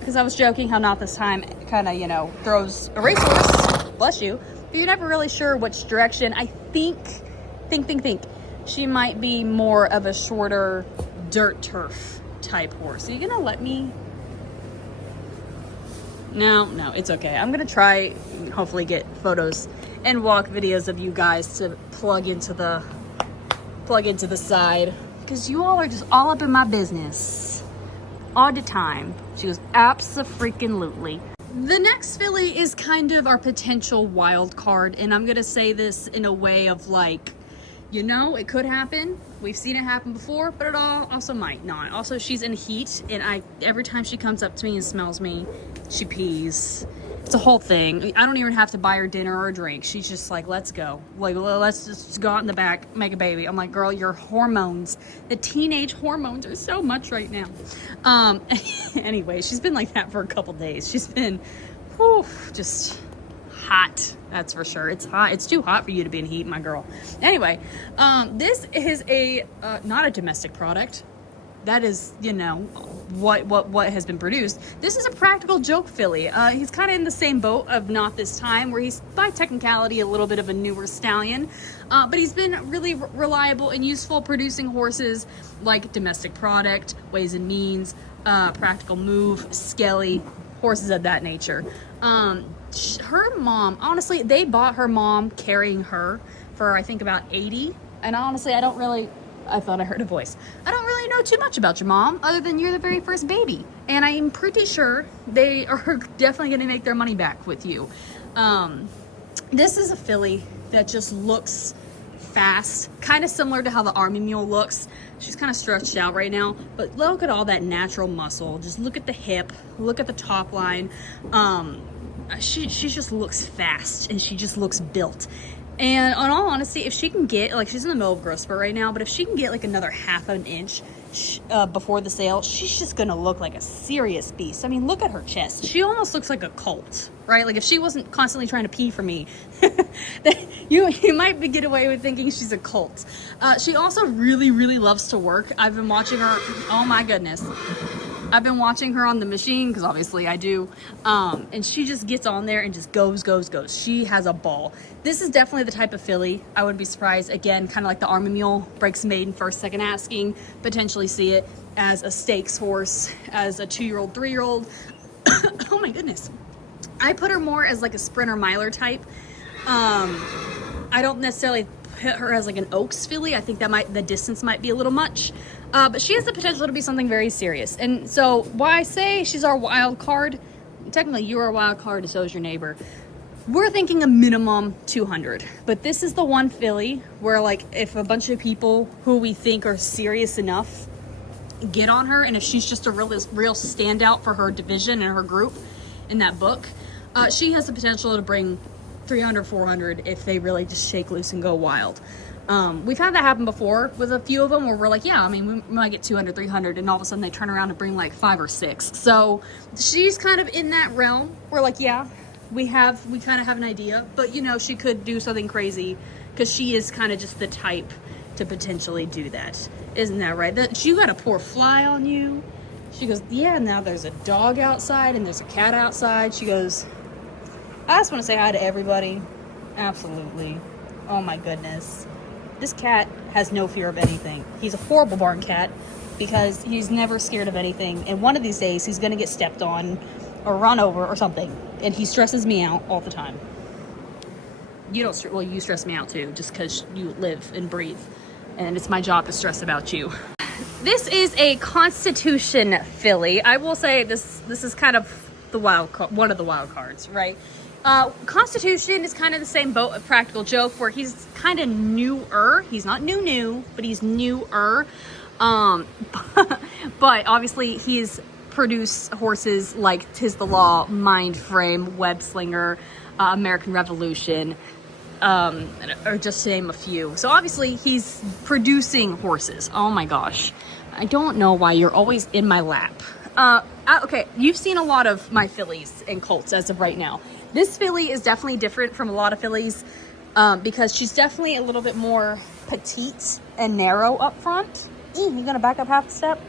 because I was joking how Not This Time kind of, throws a racehorse, bless you, but you're never really sure which direction. I think she might be more of a shorter dirt turf type horse. Are you gonna let me? No, it's okay. I'm gonna try and hopefully get photos and walk videos of you guys to plug into the side, because you all are just all up in my business all the time. She goes, abso-freaking-lutely. The next filly is kind of our potential wild card, and I'm gonna say this in a way of like, it could happen. We've seen it happen before, but it also might not. Also, she's in heat, and every time she comes up to me and smells me, she pees. It's a whole thing. I don't even have to buy her dinner or a drink. She's just like, let's go. Like, let's just go out in the back, make a baby. I'm like, girl, your hormones, the teenage hormones are so much right now. Anyway, she's been like that for a couple days. She's been, just hot. That's for sure. It's hot. It's too hot for you to be in heat, my girl. Anyway, this is not a domestic product. That is, what has been produced. This is a practical joke filly. He's kind of in the same boat of Not This Time, where he's by technicality a little bit of a newer stallion, but he's been really reliable and useful producing horses like Domestic Product, Ways and Means, Practical Move, Skelly, horses of that nature. Her mom, honestly, they bought her mom carrying her for I think about 80, and honestly, I thought I heard a voice. I don't really know too much about your mom, other than you're the very first baby. And I'm pretty sure they are definitely going to make their money back with you. This is a filly that just looks fast, kind of similar to how the Army Mule looks. She's kind of stretched out right now, but look at all that natural muscle. Just look at the hip, look at the top line. She just looks fast, and she just looks built. And on all honesty, if she can get, like, she's in the middle of growth spurt right now, but if she can get like another half an inch before the sale, she's just gonna look like a serious beast. I mean, look at her chest. She almost looks like a Colt, right? Like, if she wasn't constantly trying to pee for me, you might get away with thinking she's a Colt. She also really, really loves to work. I've been watching her, oh my goodness. I've been watching her on the machine, because obviously I do, and she just gets on there and just goes. She has a ball. This is definitely the type of filly. I wouldn't be surprised, again, kind of like the Army Mule, breaks maiden first, second asking, potentially see it as a stakes horse, as a 2-year-old, 3-year-old. Oh my goodness. I put her more as like a sprinter miler type. I don't necessarily put her as like an Oaks filly. I think that the distance might be a little much. But she has the potential to be something very serious. And so why I say she's our wild card, technically you're a wild card and so is your neighbor. We're thinking a minimum 200. But this is the one filly where, like, if a bunch of people who we think are serious enough get on her, and if she's just a real standout for her division and her group in that book, she has the potential to bring 300, 400 if they really just shake loose and go wild. We've had that happen before with a few of them where we're like, yeah, I mean, we might get 200, 300, and all of a sudden they turn around and bring like 5 or 6. So she's kind of in that realm. We're like, yeah, we kind of have an idea, but you know, she could do something crazy because she is kind of just the type to potentially do that. Isn't that right? You got a poor fly on you. She goes, yeah, now there's a dog outside and there's a cat outside. She goes, I just want to say hi to everybody. Absolutely. Oh my goodness. This cat has no fear of anything. He's a horrible barn cat because he's never scared of anything. And one of these days he's going to get stepped on or run over or something. And he stresses me out all the time. You stress me out too, just because you live and breathe. And it's my job to stress about you. This is a Constitution filly. I will say this is kind of the one of the wild cards, right? Constitution is kind of the same boat of Practical Joke, where he's kind of newer. He's not new, but he's newer. But obviously he's produced horses like Tis the Law, Mindframe, Web Slinger, American Revolution, or just to name a few. So obviously he's producing horses. Oh my gosh. I don't know why you're always in my lap. Okay, you've seen a lot of my fillies and colts as of right now. This filly is definitely different from a lot of fillies because she's definitely a little bit more petite and narrow up front. You gonna back up half a step?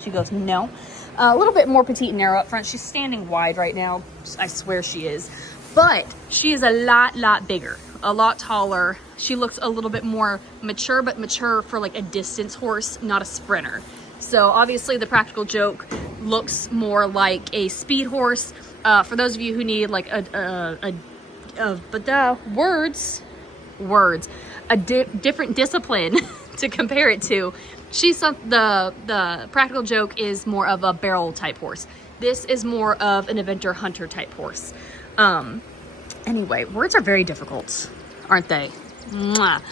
She goes, no. A little bit more petite and narrow up front. She's standing wide right now. I swear she is. But she is a lot bigger, a lot taller. She looks a little bit more mature, but mature for like a distance horse, not a sprinter. So obviously the Practical Joke looks more like a speed horse. For those of you who need like different discipline to compare it to, the Practical Joke is more of a barrel type horse. This is more of an adventure hunter type horse. Anyway, words are very difficult, aren't they? Mwah.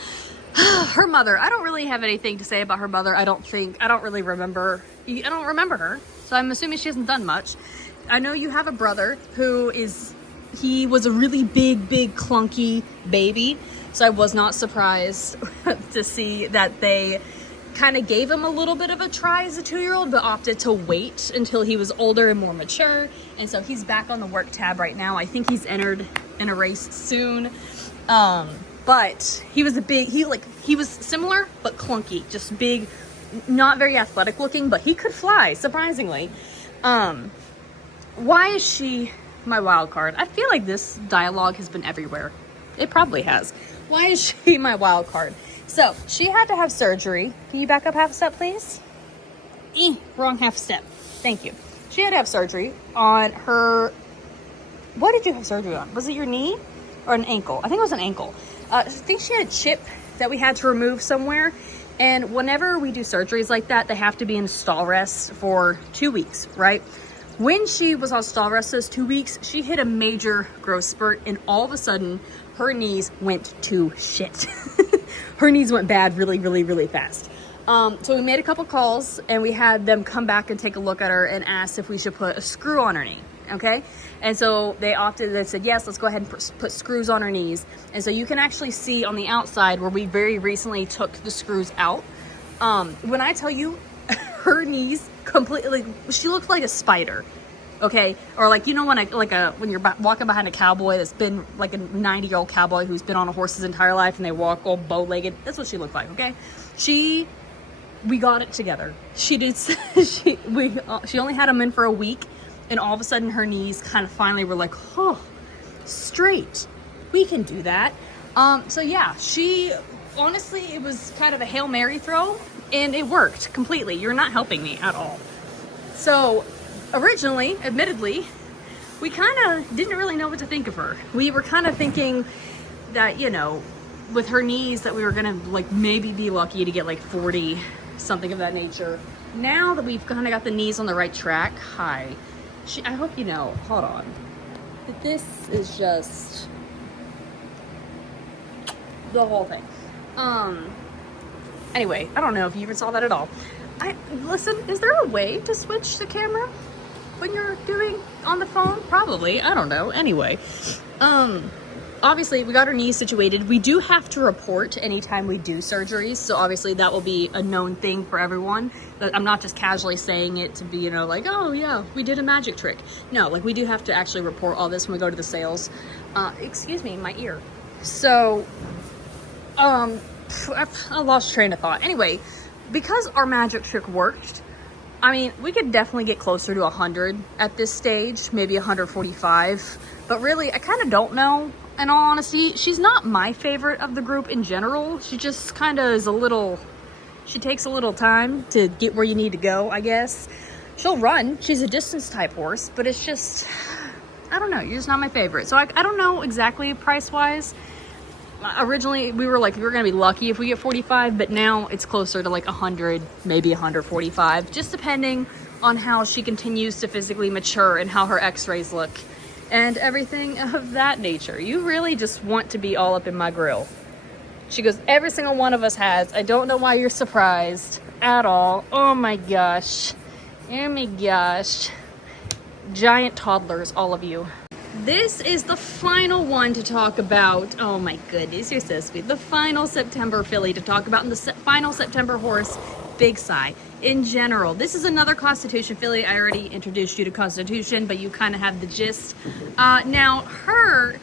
Her mother, I don't really have anything to say about her mother. I don't really remember. I don't remember her, so I'm assuming she hasn't done much. I know you have a brother he was a really big, clunky baby, so I was not surprised to see that they kind of gave him a little bit of a try as a 2-year-old, but opted to wait until he was older and more mature. And so he's back on the work tab right now. I think he's entered in a race soon. But he was he was similar but clunky, just big, not very athletic looking, but he could fly, surprisingly. Why is she my wild card? I feel like this dialogue has been everywhere. It probably has. Why is she my wild card? So she had to have surgery. Can you back up half a step, please? Wrong half step. Thank you. She had to have surgery on her. What did you have surgery on? Was it your knee or an ankle? I think it was an ankle. I think she had a chip that we had to remove somewhere. And whenever we do surgeries like that, they have to be in stall rest for 2 weeks, right? When she was on stall rest those 2 weeks, she hit a major growth spurt, and all of a sudden her knees went to shit. her knees went bad really, really, really fast. So we made a couple calls and we had them come back and take a look at her and asked if we should put a screw on her knee. Okay. And so they said, yes, let's go ahead and put screws on her knees. And so you can actually see on the outside where we very recently took the screws out. When I tell you her knees completely, she looked like a spider. Okay. Or like, you know, when you're walking behind a cowboy that's been like a 90-year-old cowboy who's been on a horse his entire life and they walk all bow-legged. That's what she looked like. Okay. We got it together. She only had them in for a week. And all of a sudden her knees kind of finally were like, oh, straight. We can do that. So yeah, honestly, it was kind of a Hail Mary throw and it worked completely. You're not helping me at all. So originally, admittedly, we kind of didn't really know what to think of her. We were kind of thinking that, you know, with her knees that we were going to like maybe be lucky to get like 40, something of that nature. Now that we've kind of got the knees on the right track, I hope you know, hold on, that this is just the whole thing. Anyway, I don't know if you even saw that at all. Listen, is there a way to switch the camera when you're doing on the phone? Probably, I don't know. Anyway, obviously we got our knees situated. We do have to report anytime we do surgeries. So obviously that will be a known thing for everyone. I'm not just casually saying it to be, you know, like, oh yeah, we did a magic trick. No, like we do have to actually report all this when we go to the sales. Excuse me, my ear. So, I lost train of thought. Anyway, because our magic trick worked, I mean, we could definitely get closer to 100 at this stage, maybe 145. But really, I kind of don't know. In all honesty, she's not my favorite of the group in general. She just kind of is she takes a little time to get where you need to go, I guess. She'll run. She's a distance type horse, but it's just, I don't know. You're just not my favorite. So I don't know exactly price-wise. Originally, we were like, we were going to be lucky if we get 45, but now it's closer to like 100, maybe 145, just depending on how she continues to physically mature and how her x-rays look and everything of that nature. You really just want to be all up in my grill. She goes, every single one of us has. I don't know why you're surprised at all. Oh my gosh. Oh my gosh. Giant toddlers, all of you. This is the final one to talk about. Oh my goodness, you're so sweet. The final September filly to talk about, and the final September horse, Big Sigh. In general, this is another Constitution filly. I already introduced you to Constitution, but you kind of have the gist. Now, her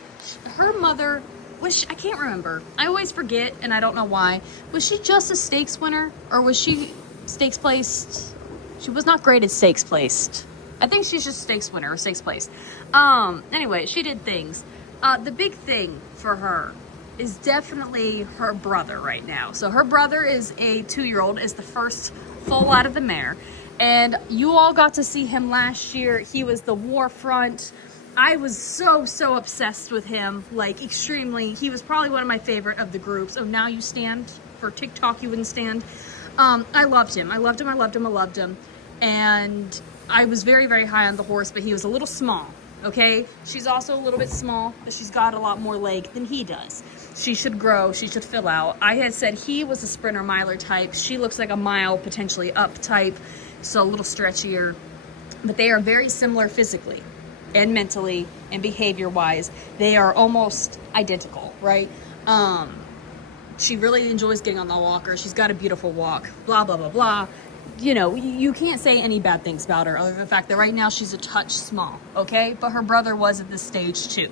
mother, I can't remember. I always forget, and I don't know why. Was she just a stakes winner, or was she stakes placed? She was not graded stakes placed. I think she's just stakes winner or stakes placed. Anyway, she did things. The big thing for her is definitely her brother right now. So her brother is a 2-year-old, is the first foal out of the mare. And you all got to see him last year. He was the war front. I was so obsessed with him, like extremely. He was probably one of my favorite of the groups. Oh, now you stand for TikTok, you wouldn't stand. I loved him. I loved him. And I was very, very high on the horse, but he was a little small, okay? She's also a little bit small, but she's got a lot more leg than he does. She should grow, she should fill out. I had said he was a sprinter miler type. She looks like a mile, potentially up type, so a little stretchier. But they are very similar physically and mentally and behavior-wise. They are almost identical, right? She really enjoys getting on the walker. She's got a beautiful walk, blah, blah, blah, blah. You know, you can't say any bad things about her other than the fact that right now she's a touch small, okay? But her brother was at this stage too.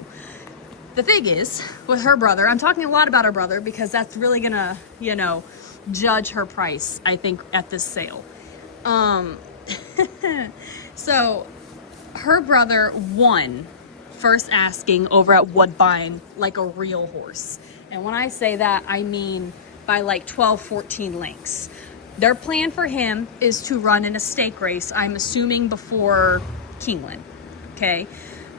The thing is, with her brother, I'm talking a lot about her brother because that's really gonna, you know, judge her price, I think, at this sale. So, her brother won first asking over at Woodbine like a real horse. And when I say that, I mean by like 12, 14 lengths. Their plan for him is to run in a stake race, I'm assuming before Keeneland, okay?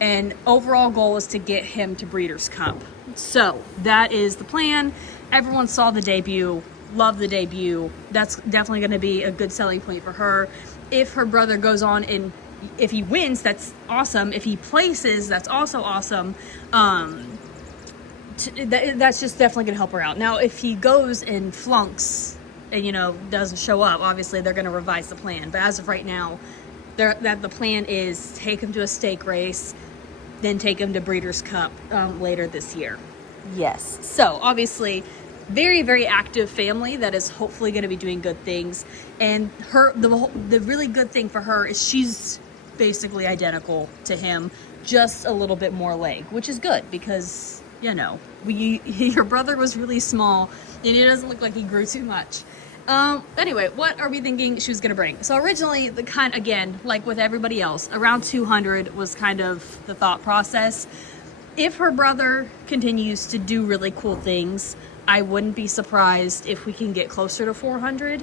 And overall goal is to get him to Breeders' Cup. So that is the plan. Everyone saw the debut, loved the debut. That's definitely going to be a good selling point for her. If her brother goes on and if he wins, that's awesome. If he places, that's also awesome. that's just definitely going to help her out. Now, if he goes and flunks and, doesn't show up, obviously they're going to revise the plan. But as of right now, the plan is take him to a stake race, then take him to Breeders' Cup later this year. Yes. So, obviously, very, very active family that is hopefully going to be doing good things. And the really good thing for her is she's basically identical to him, just a little bit more leg, which is good because, your brother was really small and it doesn't look like he grew too much. Anyway, what are we thinking she was going to bring? So originally, again, like with everybody else, around 200 was kind of the thought process. If her brother continues to do really cool things, I wouldn't be surprised if we can get closer to 400.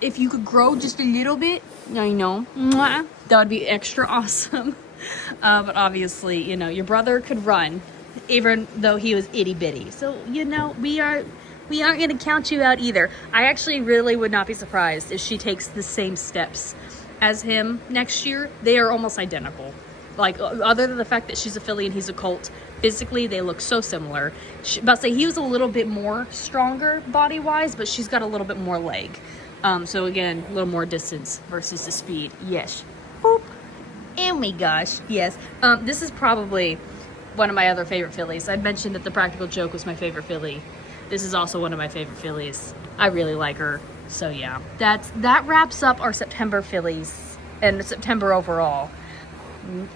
If you could grow just a little bit, that would be extra awesome. But obviously, your brother could run, even though he was itty bitty. So, we aren't going to count you out either. I actually really would not be surprised if she takes the same steps as him next year. They are almost identical. Like, other than the fact that she's a filly and he's a colt, physically they look so similar. But say he was a little bit more stronger body-wise, but she's got a little bit more leg. So again, a little more distance versus the speed. Yes. Boop. Oh my gosh. Yes. This is probably one of my other favorite fillies. I mentioned that the Practical Joke was my favorite filly. This is also one of my favorite fillies. I really like her. So yeah, that wraps up our September fillies and September overall.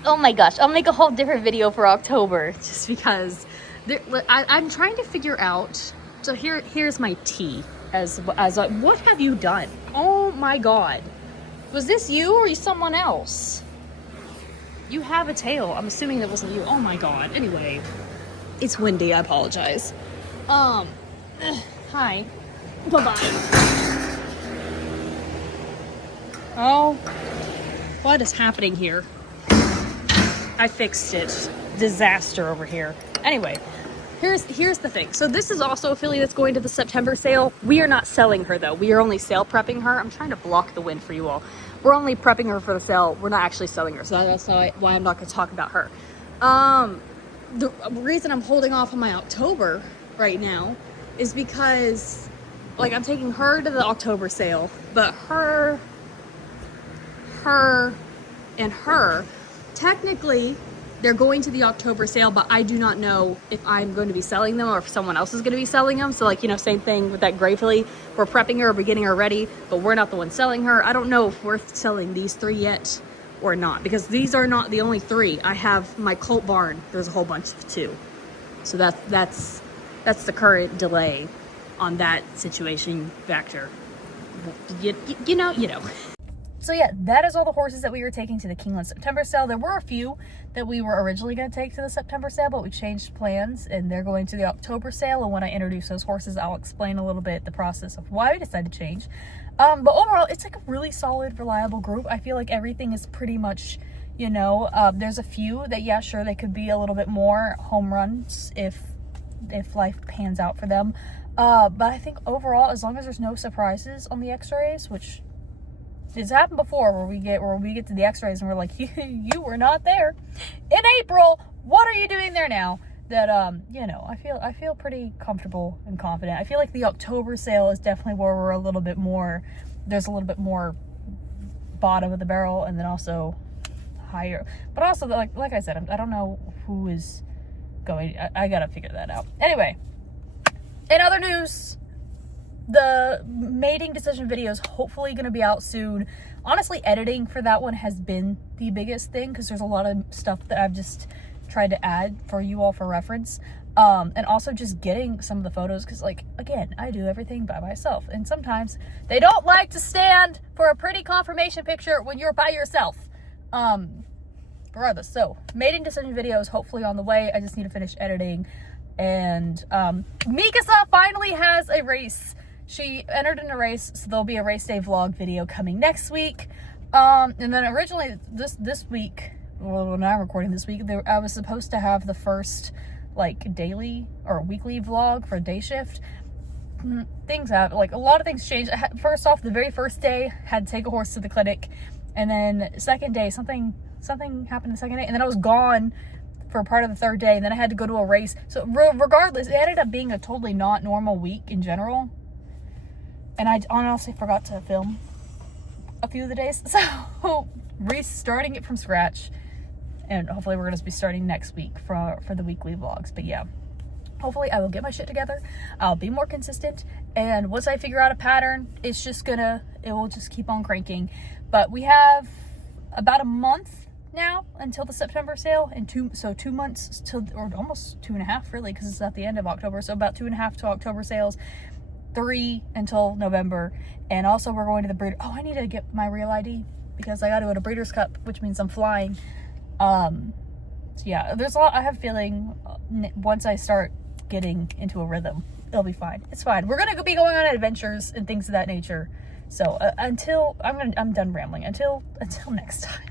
Oh my gosh, I'll make a whole different video for October just because I'm trying to figure out. So here's my tea as what have you done? Oh my god, was this you or someone else? You have a tail. I'm assuming that wasn't you. Oh my god. Anyway, it's windy. I apologize. Hi. Bye-bye. Oh, what is happening here? I fixed it. Disaster over here. Anyway, here's the thing. So this is also a filly that's going to the September sale. We are not selling her though. We are only sale prepping her. I'm trying to block the wind for you all. We're only prepping her for the sale. We're not actually selling her. So that's why I'm not going to talk about her. The reason I'm holding off on my October right now is because, like, I'm taking her to the October sale, but her, and her, technically, they're going to the October sale, but I do not know if I'm going to be selling them or if someone else is going to be selling them. So, like, same thing with that gray filly. We're prepping her, we're getting her ready, but we're not the one selling her. I don't know if we're selling these three yet or not, because these are not the only three. I have my Colt barn. There's a whole bunch of two. So that's the current delay on that situation factor. You know. So yeah, that is all the horses that we were taking to the Keeneland September sale. There were a few that we were originally going to take to the September sale, but we changed plans and they're going to the October sale. And when I introduce those horses, I'll explain a little bit the process of why we decided to change. But overall, it's like a really solid, reliable group. I feel like everything is pretty much, there's a few that, yeah, sure, they could be a little bit more home runs if life pans out for them. But I think overall, as long as there's no surprises on the x-rays, which it's happened before where we get to the x-rays and we're like, you were not there in April. What are you doing there now? That, I feel pretty comfortable and confident. I feel like the October sale is definitely where we're there's a little bit more bottom of the barrel and then also higher. But also, like I said, I don't know who is going. I gotta figure that out. Anyway, in other news, the mating decision video is hopefully going to be out soon. Honestly, editing for that one has been the biggest thing because there's a lot of stuff that I've just tried to add for you all for reference. And also just getting some of the photos because, like, again, I do everything by myself. And sometimes they don't like to stand for a pretty confirmation picture when you're by yourself. Regardless, so mating decision video is hopefully on the way. I just need to finish editing. And Mikasa finally has a race. She entered in a race, so there'll be a race day vlog video coming next week. And then originally this week, well, when I'm recording this week, I was supposed to have the first like daily or weekly vlog for day shift. Things have, like, a lot of things changed. First off, the very first day, had to take a horse to the clinic, and then second day, something happened the second day, and then I was gone for part of the third day, and then I had to go to a race. So regardless, it ended up being a totally not normal week in general. And I honestly forgot to film a few of the days. So restarting it from scratch. And hopefully we're going to be starting next week for the weekly vlogs. But yeah, hopefully I will get my shit together. I'll be more consistent. And once I figure out a pattern, it will just keep on cranking. But we have about a month now until the September sale, and 2 months till, or almost 2.5 really, because it's at the end of October. So about 2.5 to October sales, 3 until November. And also we're going to the breeder. Oh, I need to get my real ID because I got to go to Breeders' Cup, which means I'm flying. So yeah, there's a lot. I have a feeling once I start getting into a rhythm, it'll be fine. It's fine. We're gonna be going on adventures and things of that nature. So until I'm done rambling. Until next time.